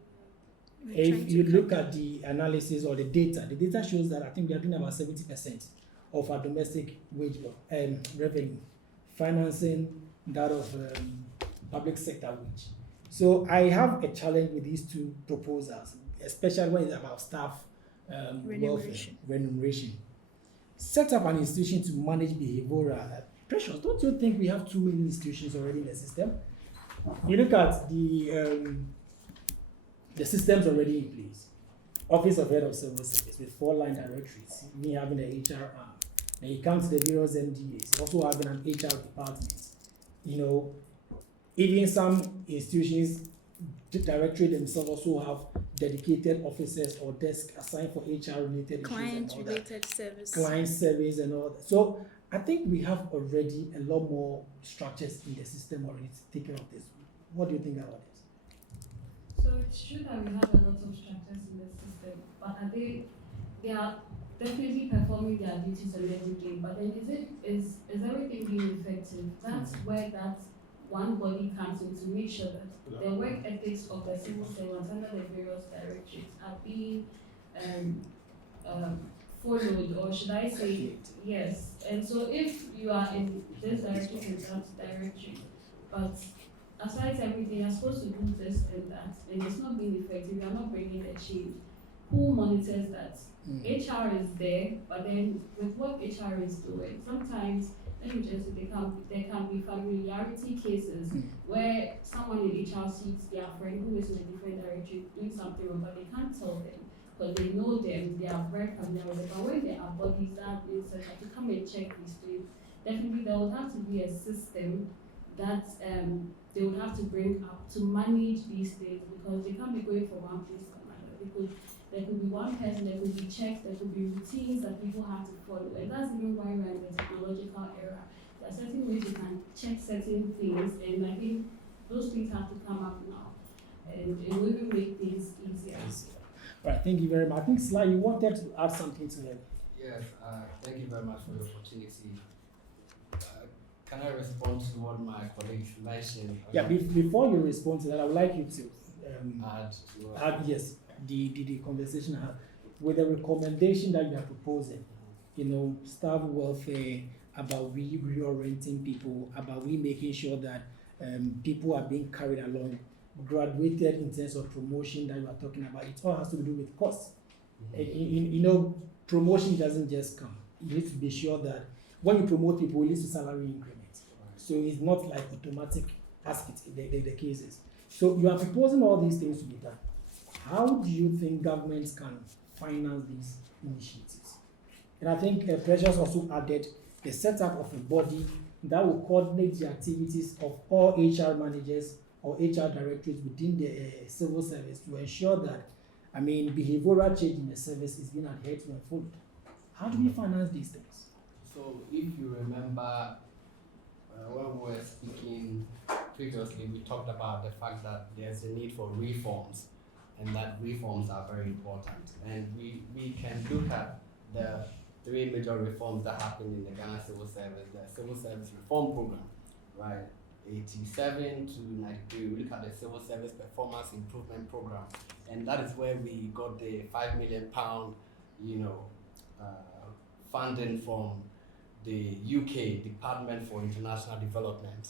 If you look at the analysis or the data shows that I think we are doing about 70% of our domestic wage revenue financing that of public sector wage. So I have a challenge with these two proposals, especially when it's about staff welfare, remuneration. Set up an institution to manage behavioral pressures. Don't you think we have too many institutions already in the system? You look at the systems already in place. Office of Head of Civil Service with 4-line directories, me having an HR arm. And you come to the various MDAs, also having an HR department. Even some institutions, the directorate themselves also have dedicated officers or desks assigned for HR related Client-related service. Client service and all that. So I think we have already a lot more structures in the system already to take care of this. What do you think about this? So it's true that we have a lot of structures in the system, but they are definitely performing their duties on every day. But then is everything being effective? That's where that one body comes in to make sure that the work ethics of the civil servants under the various directorates are being followed, or should I say, yes. And so if you are in this directory and that directory, but aside everything, you're supposed to do this and that, and it's not being effective, you're not bringing a change. Who monitors that? HR is there, but then with what HR is doing, sometimes let me just say there can be familiarity cases where someone in HR sees their friend who is in a different directory doing something wrong, but they can't tell them because they know them, they are very familiar with it. But when there are bodies that are set up to come and check these things, definitely there would have to be a system that they would have to bring up to manage these things, because they can't be going from one place to another. There could be one person, there could be checks, there could be routines that people have to follow. And that's even why we're in the technological era. There are certain ways you can check certain things, and I think those things have to come up now. And it will even make things easier. Right, thank you very much. I think Sly, you wanted to add something to that. Yes, thank you very much for the opportunity. Can I respond to what my colleagues mentioned? Yeah, before you respond to that, I would like you to add yes, the conversation I had with the recommendation that you are proposing, staff welfare, about reorienting people, about making sure that people are being carried along, graduated in terms of promotion that you are talking about. It all has to do with cost. Promotion doesn't just come. You need to be sure that when you promote people, it leads to salary increment. So it's not like automatic as the cases. So you are proposing all these things to be done. How do you think governments can finance these initiatives? And I think Precious also added the setup of a body that will coordinate the activities of all HR managers or HR directorates within the civil service to ensure that, behavioral change in the service is being adhered to and followed. How do we finance these things? So if you remember, when we were speaking previously, we talked about the fact that there's a need for reforms, and that reforms are very important. And we can look at the 3 major reforms that happened in the Ghana Civil Service, the Civil Service Reform Program, right? 87 to 93, we look at the Civil Service Performance Improvement Program, and that is where we got the £5 million, funding from the UK Department for International Development,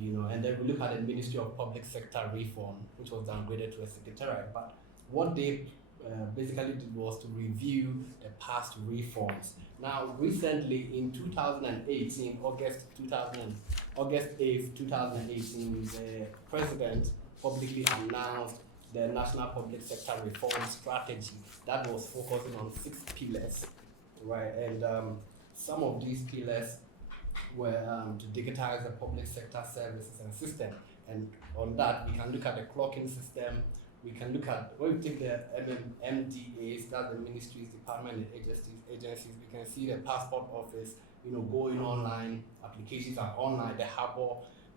and then we look at the Ministry of Public Sector Reform, which was downgraded to a secretariat. But what they basically did was to review the past reforms. Now, recently in 2018, August 8th, 2018, the President publicly announced the National Public Sector Reform Strategy that was focusing on 6 pillars, right? And some of these pillars were to digitize the public sector services and system. And on that, we can look at the clocking system, we can look at, when we take the MDAs, that's the ministries, department, and agencies, we can see the passport office, going online, applications are online, the harbor,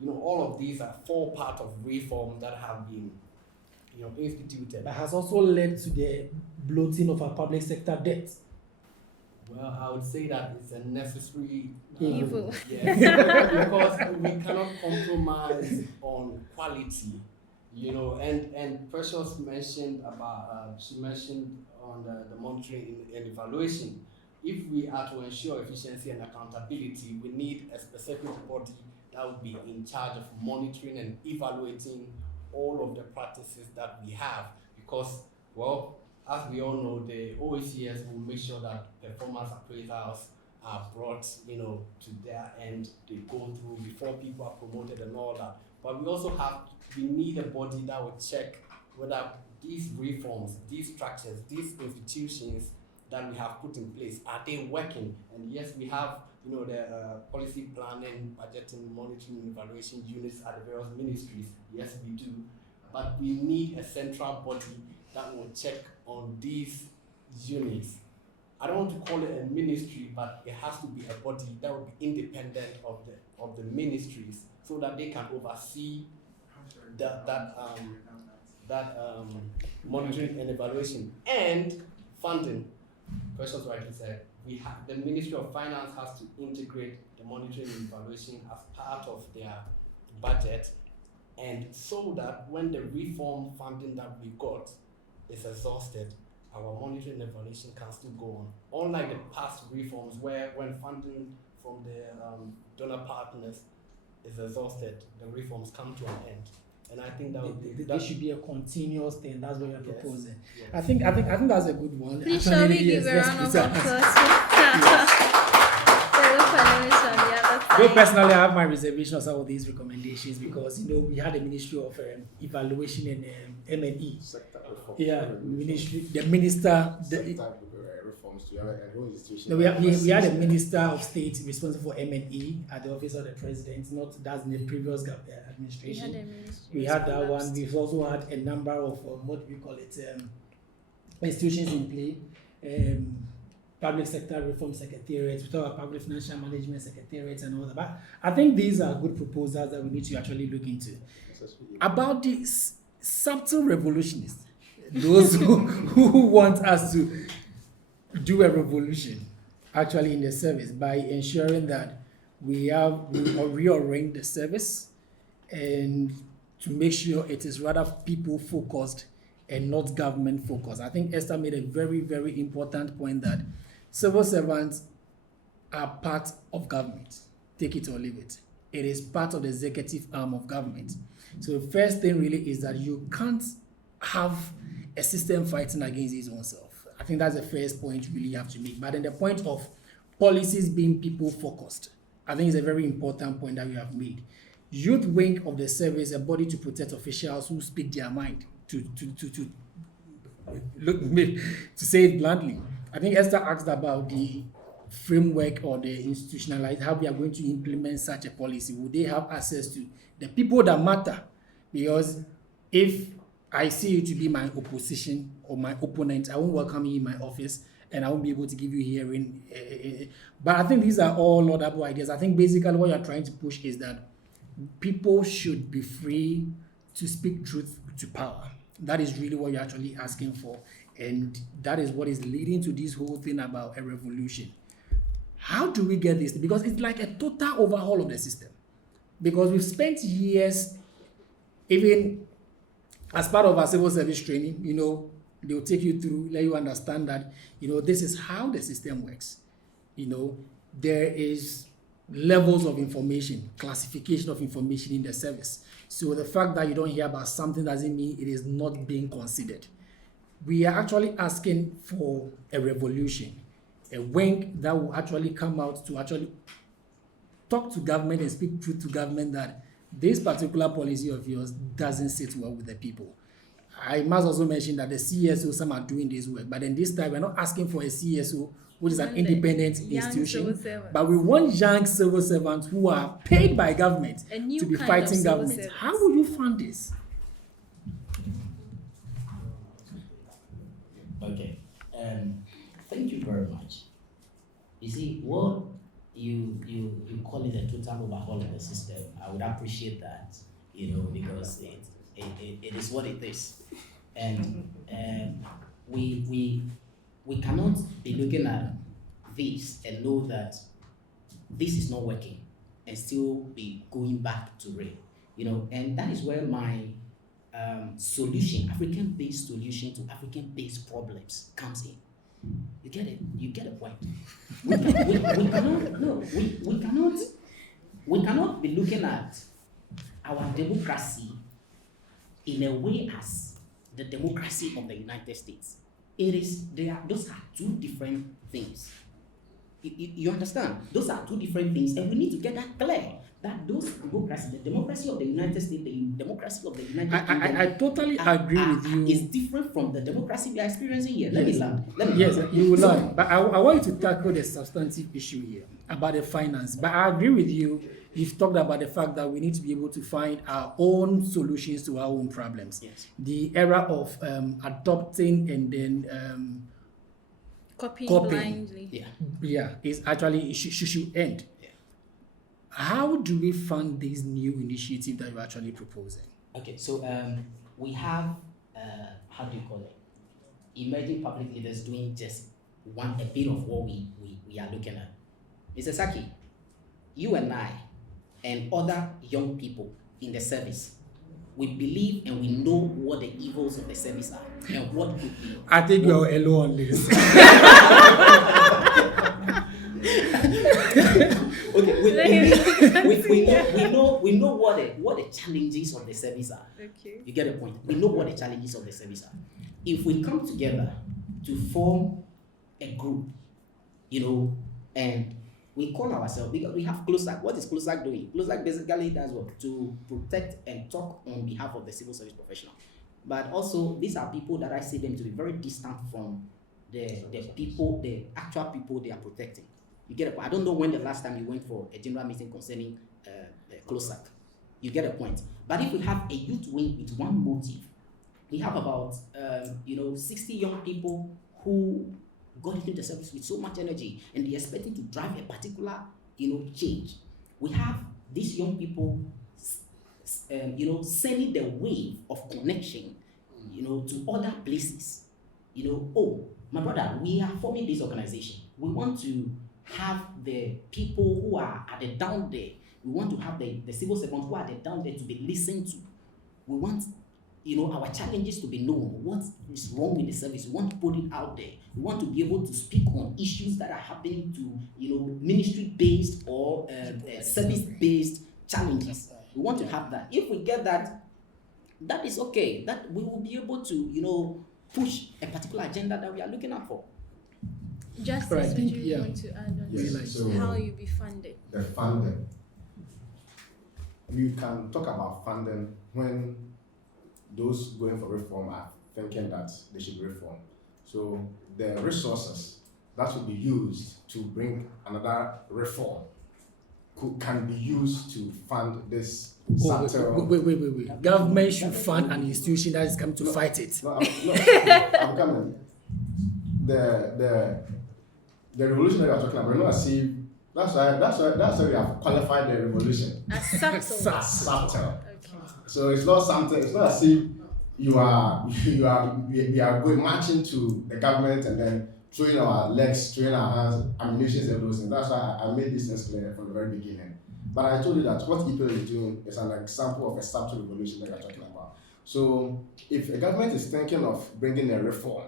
all of these are four parts of reform that have been, instituted. That has also led to the bloating of our public sector debt. Well, I would say that it's a necessary Evil. Yes, because we cannot compromise on quality, and Precious mentioned about, she mentioned on the monitoring and evaluation. If we are to ensure efficiency and accountability, we need a specific body that would be in charge of monitoring and evaluating all of the practices that we have, because, well, as we all know, the OECS will make sure that performance appraisals are brought, to their end. They go through before people are promoted and all that. But we need a body that will check whether these reforms, these structures, these institutions that we have put in place, are they working? And yes, we have, the policy planning, budgeting, monitoring, and evaluation units at the various ministries. Yes, we do. But we need a central body that will check on these units. I don't want to call it a ministry, but it has to be a body that will be independent of the ministries, so that they can oversee that monitoring and evaluation and funding. Precious rightly said, the Ministry of Finance has to integrate the monitoring and evaluation as part of their budget, and so that when the reform funding that we got is exhausted, our monitoring and evaluation can still go on. Unlike the past reforms, where when funding from the donor partners is exhausted, the reforms come to an end. And I think There should be a continuous thing. That's what you're proposing. Yes. I think that's a good one. Please, shall we give a round of applause? Though personally, I have my reservation on some of these recommendations because we had a Ministry of Evaluation and M&E. Sector reform. Yeah, the minister. Reforms to have a whole institution. No, we had a Minister of State responsible for M&E at the office of the president. Not that's in the previous administration. We had that one. We've also had a number of what we call it institutions in play. Public sector reform secretariats, we talk about public financial management secretariats and all that. But I think these are good proposals that we need to actually look into. About these subtle revolutionists, those who want us to do a revolution actually in the service by ensuring that we reorient the service and to make sure it is rather people focused and not government focused. I think Esther made a very, very important point that civil servants are part of government. Take it or leave it. It is part of the executive arm of government. So the first thing really is that you can't have a system fighting against its own self. I think that's the first point really you have to make. But then the point of policies being people focused, I think is a very important point that we have made. Youth wing of the service, a body to protect officials who speak their mind, to say it bluntly. I think Esther asked about the framework or the institutionalized, how we are going to implement such a policy. Would they have access to the people that matter? Because if I see you to be my opposition or my opponent, I won't welcome you in my office and I won't be able to give you hearing. But I think these are all laudable ideas. I think basically what you're trying to push is that people should be free to speak truth to power. That is really what you're actually asking for. And that is what is leading to this whole thing about a revolution. How do we get this? Because it's like a total overhaul of the system. Because we've spent years, even as part of our civil service training, they'll take you through, let you understand that, this is how the system works. There is levels of information, classification of information in the service. So the fact that you don't hear about something doesn't mean it is not being considered. We are actually asking for a revolution, a wing that will actually come out to actually talk to government and speak truth to government that this particular policy of yours doesn't sit well with the people. I must also mention that the CSO, some are doing this work, but then this time we're not asking for a CSO, which is an independent institution, but we want young civil servants who are paid by government to be fighting government. How will you fund this? Okay. Thank you very much. You see, what you call it a total overhaul of the system, I would appreciate that, because it is what it is. And we cannot be looking at this and know that this is not working and still be going back to rain, and that is where my African-based solution to African-based problems comes in. You get it? You get the point. We cannot be looking at our democracy in a way as the democracy of the United States. Those are two different things. You understand? Those are two different things, and we need to get that clear. That those democracies, the democracy of the United States, the democracy of the United Kingdom, I totally agree with you. Is different from the democracy we are experiencing here. Let me learn. Yes, you will learn. But I want you to tackle the substantive issue here about the finance. But I agree with you. You've talked about the fact that we need to be able to find our own solutions to our own problems. Yes. The era of adopting and then Copying Copying. blindly. is actually should end. Yeah. How do we fund this new initiative that you're actually proposing? Okay, so we have how do you call it? Emerging public leaders doing just a bit of what we are looking at. Mr. Saki, you and I and other young people in the service, we believe and we know what the evils of the service are and what could be. I think you're alone on this. Okay, we know what the challenges of the service are. Okay. You get the point. We know what the challenges of the service are. If we come together to form a group, and we call ourselves, because we have CLOSAC. What is CLOSAC doing? CLOSAC basically does what? To protect and talk on behalf of the civil service professional. But also, these are people that I see them to be very distant from the actual people they are protecting. You get a point. I don't know when the last time you went for a general meeting concerning CLOSAC. You get a point. But if we have a youth wing with one motive, we have about 60 young people who got into the service with so much energy and they're expecting to drive a particular change. We have these young people sending the wave of connection to other places. Oh, my brother, we are forming this organization. We want to have the people who are at the down there. We want to have the civil servants who are at the down there to be listened to. We want our challenges to be known. What is wrong with the service? We want to put it out there. We want to be able to speak on issues that are happening to ministry-based or service-based challenges. We want to have that. If we get that, that is okay. That we will be able to push a particular agenda that we are looking out for. Justice, Right. would you Yeah. want to add on Yes, to so- how you be funded? The funding. We can talk about funding when those going for reform are thinking that they should reform. So the resources that will be used to bring another reform can be used to fund this subtle. Wait. Government should fund an institution that is coming to fight it. No, I'm coming. The revolution that we are talking about, we're not see. That's why we have qualified the revolution. As subtle. Subtle. Okay. So it's not something. It's not as if we are going marching to the government and then throwing our legs, throwing our hands, ammunition and those things. That's why I made this things clear from the very beginning. But I told you that what EPL is doing is an example of a subtle revolution that we're talking about. So if a government is thinking of bringing a reform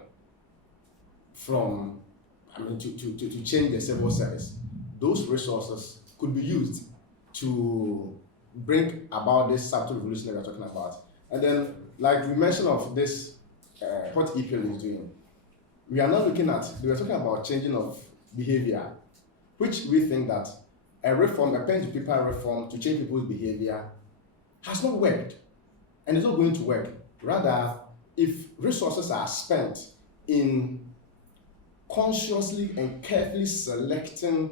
to change the civil service, those resources could be used to bring about this subtle revolution that we're talking about. And then, like we mentioned of this, what EPL is doing, we are not looking at, we are talking about changing of behavior, which we think that a reform, a pen to paper reform to change people's behavior has not worked and it's not going to work. Rather, if resources are spent in consciously and carefully selecting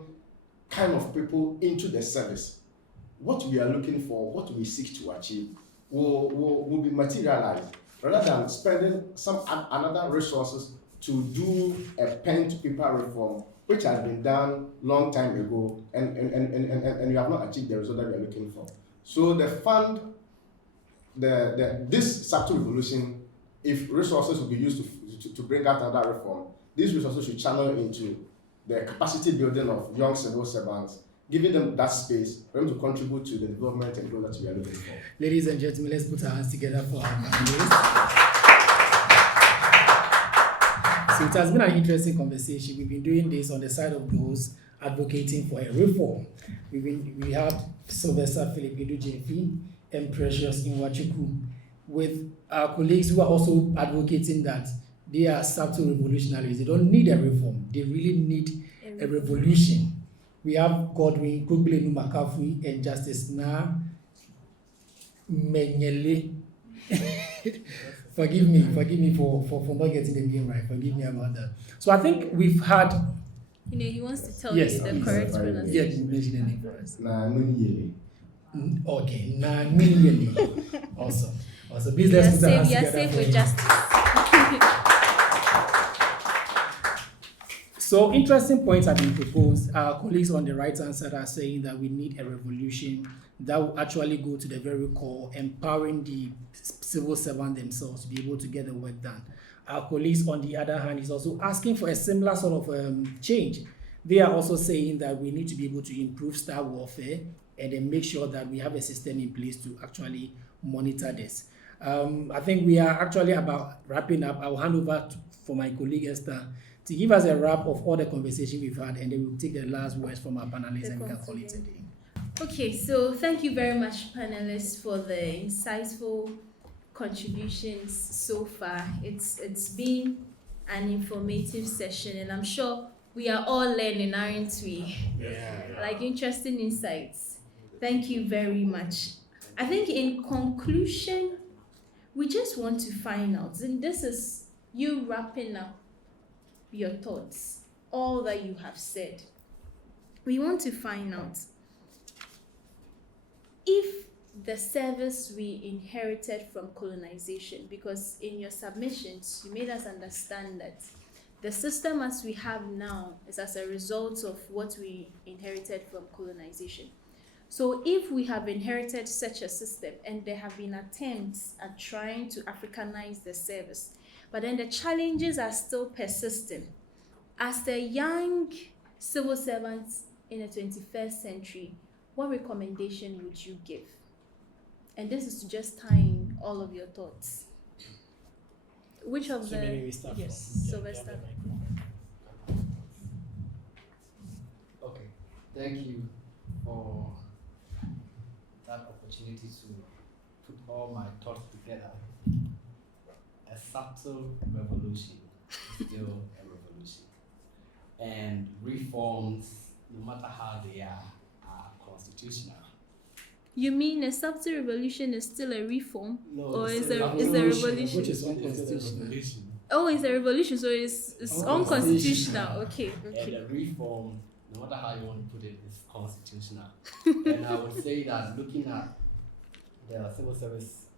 kind of people into the service, what we are looking for, what we seek to achieve will be materialized rather than spending some another resources to do a pen to paper reform, which has been done long time ago, and you have not achieved the result that we are looking for. So the fund, this subtle revolution, if resources will be used to bring out another reform, these resources should channel into the capacity building of young civil servants, giving them that space for them to contribute to the development and growth that we are looking for. Ladies and gentlemen, let's put our hands together for our panelists. So it has been an interesting conversation. We've been doing this on the side of those advocating for a reform. We had Sylvester Philip Edu-Jemfi and Precious Inwachuku with our colleagues who are also advocating that they are subtle revolutionaries. They don't need a reform. They really need a revolution. We have Godwin Kuglenu Makafui and Justice Na Menyele. Forgive me for not getting the name right. Forgive me about that. So I think we've had. You know, he wants to tell Yes, you the please. correct Yes, pronunciation. mention the name for us. Nanunyele. Okay, Nanunyele. Awesome. Please let's put our hands You're together safe for with him. justice. So interesting points have been proposed. Our colleagues on the right-hand side are saying that we need a revolution that will actually go to the very core, empowering the civil servants themselves to be able to get the work done. Our colleagues on the other hand is also asking for a similar sort of change. They are also saying that we need to be able to improve star warfare and then make sure that we have a system in place to actually monitor this. I think we are actually about wrapping up. I will hand over for my colleague Esther to give us a wrap of all the conversation we've had, and then we'll take the last words from our panelists and we can call it a day. Okay, so thank you very much, panelists, for the insightful contributions so far. It's been an informative session, and I'm sure we are all learning, aren't we? Yeah. Like interesting insights. Thank you very much. I think in conclusion, we just want to find out, and this is you wrapping up your thoughts, all that you have said. We want to find out if the service we inherited from colonization, because in your submissions, you made us understand that the system as we have now is as a result of what we inherited from colonization. So if we have inherited such a system and there have been attempts at trying to Africanize the service, but then the challenges are still persistent, as the young civil servants in the 21st century, what recommendation would you give? And this is just tying all of your thoughts. Which of So maybe we start yes, from- Sylvester. Okay, thank you for that opportunity to put all my thoughts together. A subtle revolution is still a revolution. And reforms, no matter how they are constitutional. You mean a subtle revolution is still a reform? No, Or is still there- is there a revolution? Which is It's still a unconstitutional. revolution. Oh, it's a revolution, so it's unconstitutional. Okay, And okay. a reform, no matter how you want to put it, is constitutional. And I would say that looking at the civil service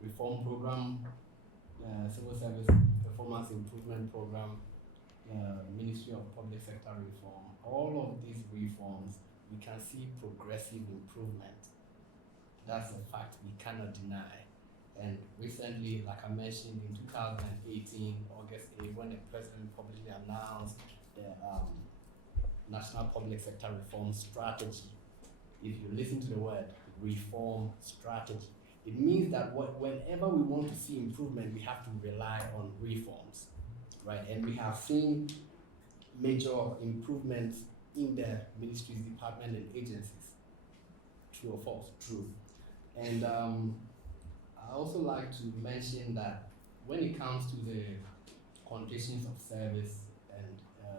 reform program, civil service performance improvement program, Ministry of Public Sector Reform, all of these reforms, we can see progressive improvement. That's a fact we cannot deny. And recently, like I mentioned, in 2018, August 8, when the president publicly announced the National Public Sector Reform Strategy, if you listen to the word reform strategy, it means that whenever we want to see improvement, we have to rely on reforms, right? And we have seen major improvements in the ministries, departments, and agencies. True or false? True. And I also like to mention that when it comes to the conditions of service and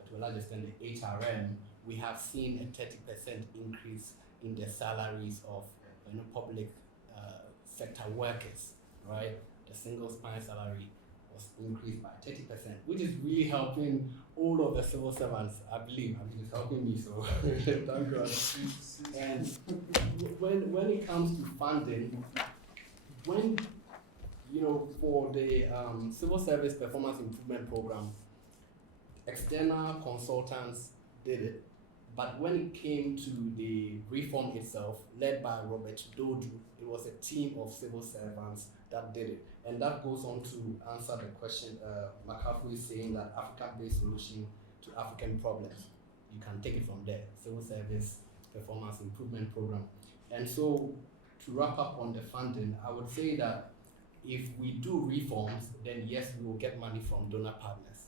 to a large extent the HRM, we have seen a 30% increase in the salaries of public sector workers, right? The single spine salary was increased by 30%, which is really helping all of the civil servants, I believe. I mean, it's helping me, so thank God. And when it comes to funding, when for the civil service performance improvement program, external consultants did it, but when it came to the reform itself, led by Robert Dodu, it was a team of civil servants that did it. And that goes on to answer the question McCaffrey is saying that Africa-based solution to African problems. You can take it from there, civil service performance improvement program. And so to wrap up on the funding, I would say that if we do reforms, then yes, we will get money from donor partners.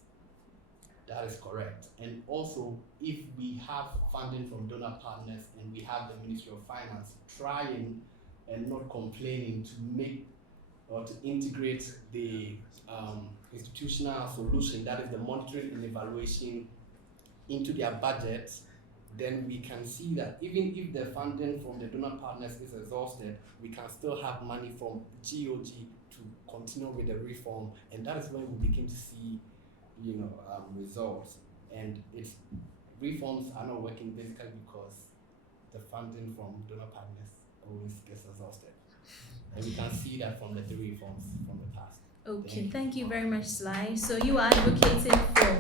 That is correct. And also, if we have funding from donor partners and we have the Ministry of Finance trying and not complaining to make or to integrate the institutional solution, that is the monitoring and evaluation, into their budget, then we can see that even if the funding from the donor partners is exhausted, we can still have money from GOG to continue with the reform, and that is when we begin to see results. And reforms are not working basically because the funding from donor partners always gets exhausted. And we can see that from the three reforms from the past. Okay, thank you very much, Sly. So you are advocating for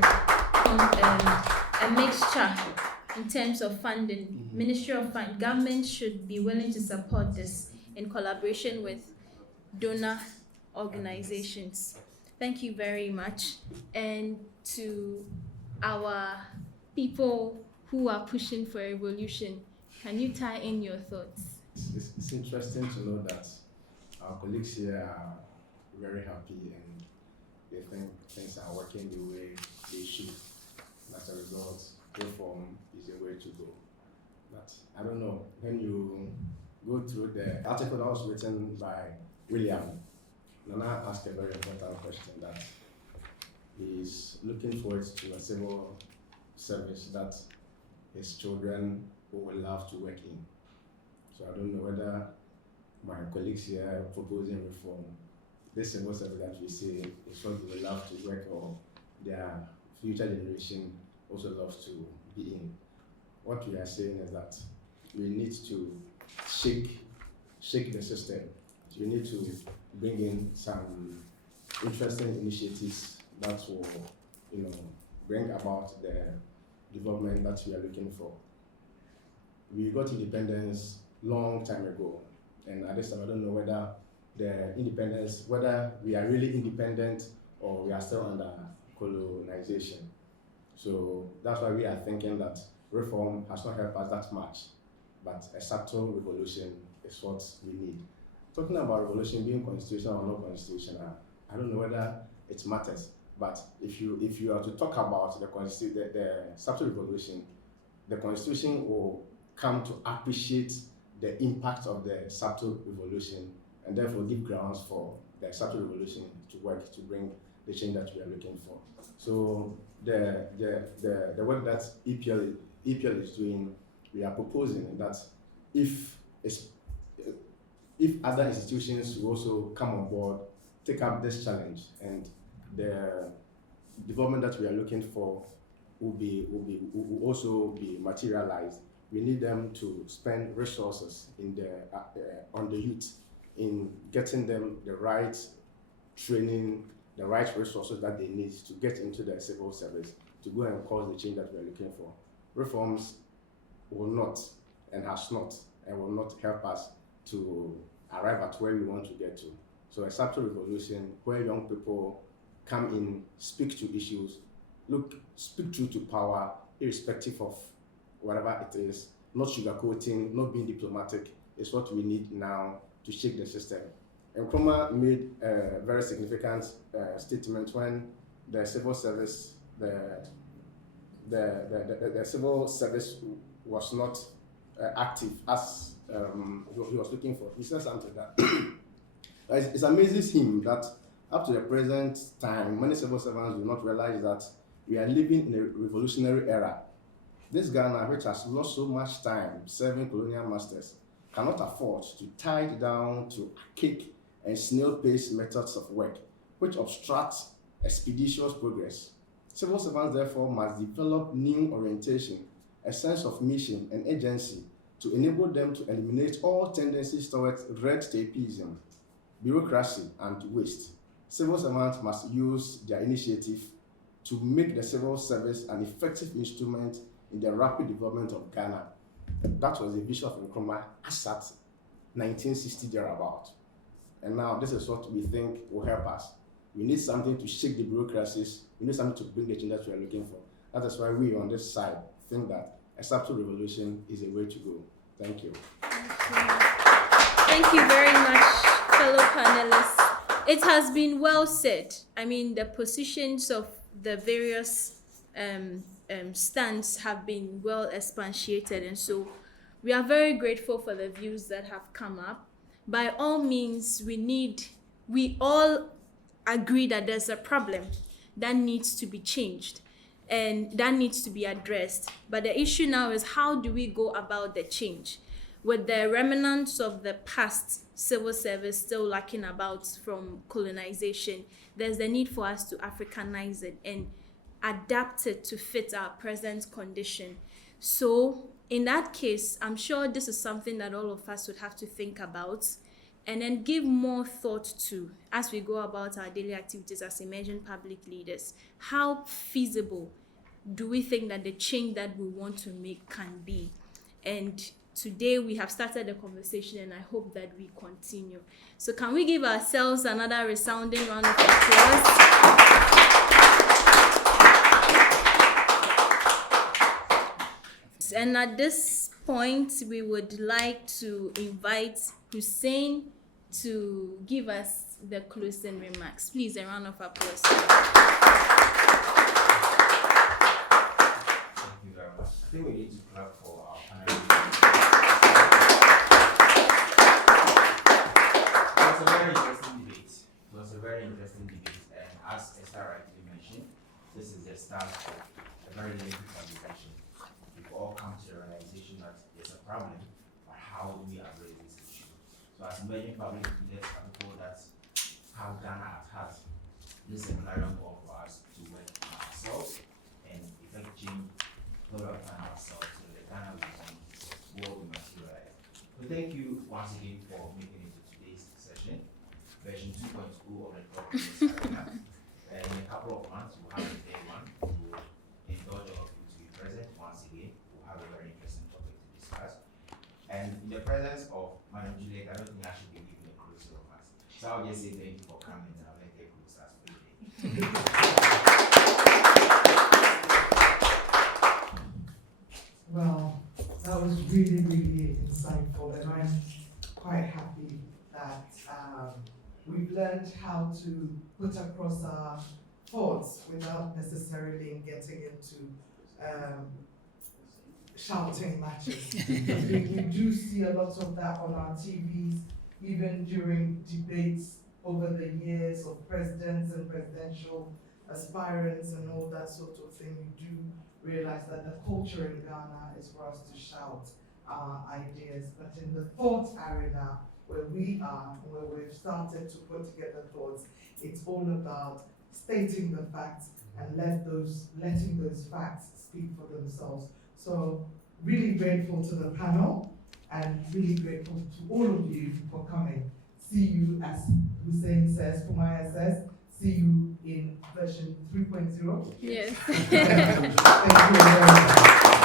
a mixture in terms of funding. Mm-hmm. Ministry of Finance, government should be willing to support this in collaboration with donor organizations. Thank you very much. And to our people who are pushing for evolution, can you tie in your thoughts? It's interesting to know that our colleagues here are very happy and they think things are working the way they should. As a result, reform is the way to go. But I don't know, when you go through the article that was written by William, Nana asked a very important question that he's looking forward to a civil service that his children will love to work in. So I don't know whether my colleagues here proposing reform, this civil service that we see is what they will love to work or their future generation also loves to be in. What we are saying is that we need to shake the system. We need to bring in some interesting initiatives that will, bring about the development that we are looking for. We got independence long time ago, and at this time I don't know whether whether we are really independent or we are still under colonization. So that's why we are thinking that reform has not helped us that much, but a subtle revolution is what we need. Talking about revolution being constitutional or not constitutional, I don't know whether it matters. But if you are to talk about the subtle revolution, the constitution will come to appreciate the impact of the subtle revolution and therefore give grounds for the subtle revolution to work to bring the change that we are looking for. So the work that EPL is doing, we are proposing that if other institutions will also come on board, take up this challenge, and the development that we are looking for will also be materialized. We need them to spend resources on the youth in getting them the right training, the right resources that they need to get into the civil service to go and cause the change that we are looking for. Reforms will not and has not and will not help us to arrive at where we want to get to. So a subtle revolution where young people come in, speak to issues, speak truth to power, irrespective of whatever it is, not sugarcoating, not being diplomatic, is what we need now to shake the system. And Nkrumah made a very significant statement when the civil service, the civil service was not active as he was looking for. He said something that it amazes him that up to the present time, many civil servants do not realize that we are living in a revolutionary era. This Ghana, which has lost so much time serving colonial masters, cannot afford to tie it down to archaic and snail-paced methods of work, which obstruct expeditious progress. Civil servants, therefore, must develop new orientation, a sense of mission and agency to enable them to eliminate all tendencies towards red tapeism, bureaucracy and waste, civil servants must use their initiative to make the civil service an effective instrument in the rapid development of Ghana. That was the vision of Nkrumah as at 1960 thereabout. And now this is what we think will help us. We need something to shake the bureaucracies. We need something to bring the changes we are looking for. That is why we on this side think that a subtle revolution is a way to go. Thank you. Thank you very much, fellow panelists. It has been well said. I mean, the positions of the various stands have been well expatiated, and so we are very grateful for the views that have come up. By all means, we all agree that there's a problem that needs to be changed and that needs to be addressed. But the issue now is, how do we go about the change? With the remnants of the past civil service still lacking about from colonization, there's the need for us to Africanize it and adapt it to fit our present condition. So in that case, I'm sure this is something that all of us would have to think about and then give more thought to as we go about our daily activities as emerging public leaders. How feasible do we think that the change that we want to make can be? And today we have started the conversation, and I hope that we continue. So can we give ourselves another resounding round of applause? And at this point, we would like to invite Hussein to give us the closing remarks. Please, a round of applause. Thank you very much. I think we need to clap for our panelists. It was a very interesting debate. And as Esther rightly mentioned, this is the start of a very lengthy conversation. We've all come to the realization that there's a problem, but how do we address this issue? So as emerging public leaders and people that have Ghana at heart, this is a clarion call for us to work on ourselves and effect change, not find ourselves so that Ghana will materialize. So thank you once again for making it to today's session, version 2.0 of the Talks Arena. And in a couple of months, we'll have a day one. We'll indulge all of you to be present once again. We'll have a very interesting topic to discuss. And in the presence of Madam Juliet, I don't think I should be giving a closing remarks. So I'll just say thank you for coming, and I'll let you close us for the day. Well, that was really, really insightful, and I'm quite happy that we've learned how to put across our thoughts without necessarily getting into shouting matches. we do see a lot of that on our TVs, even during debates over the years of presidents and presidential aspirants and all that sort of thing. We do realize that the culture in Ghana is for us to shout our ideas, but in the thought arena where we are, where we've started to put together thoughts, it's all about stating the facts and letting those facts speak for themselves. So really grateful to the panel and really grateful to all of you for coming. See you, as Hussein says, Kumaya says, see you in version 3.0. Yes. Thank you very much.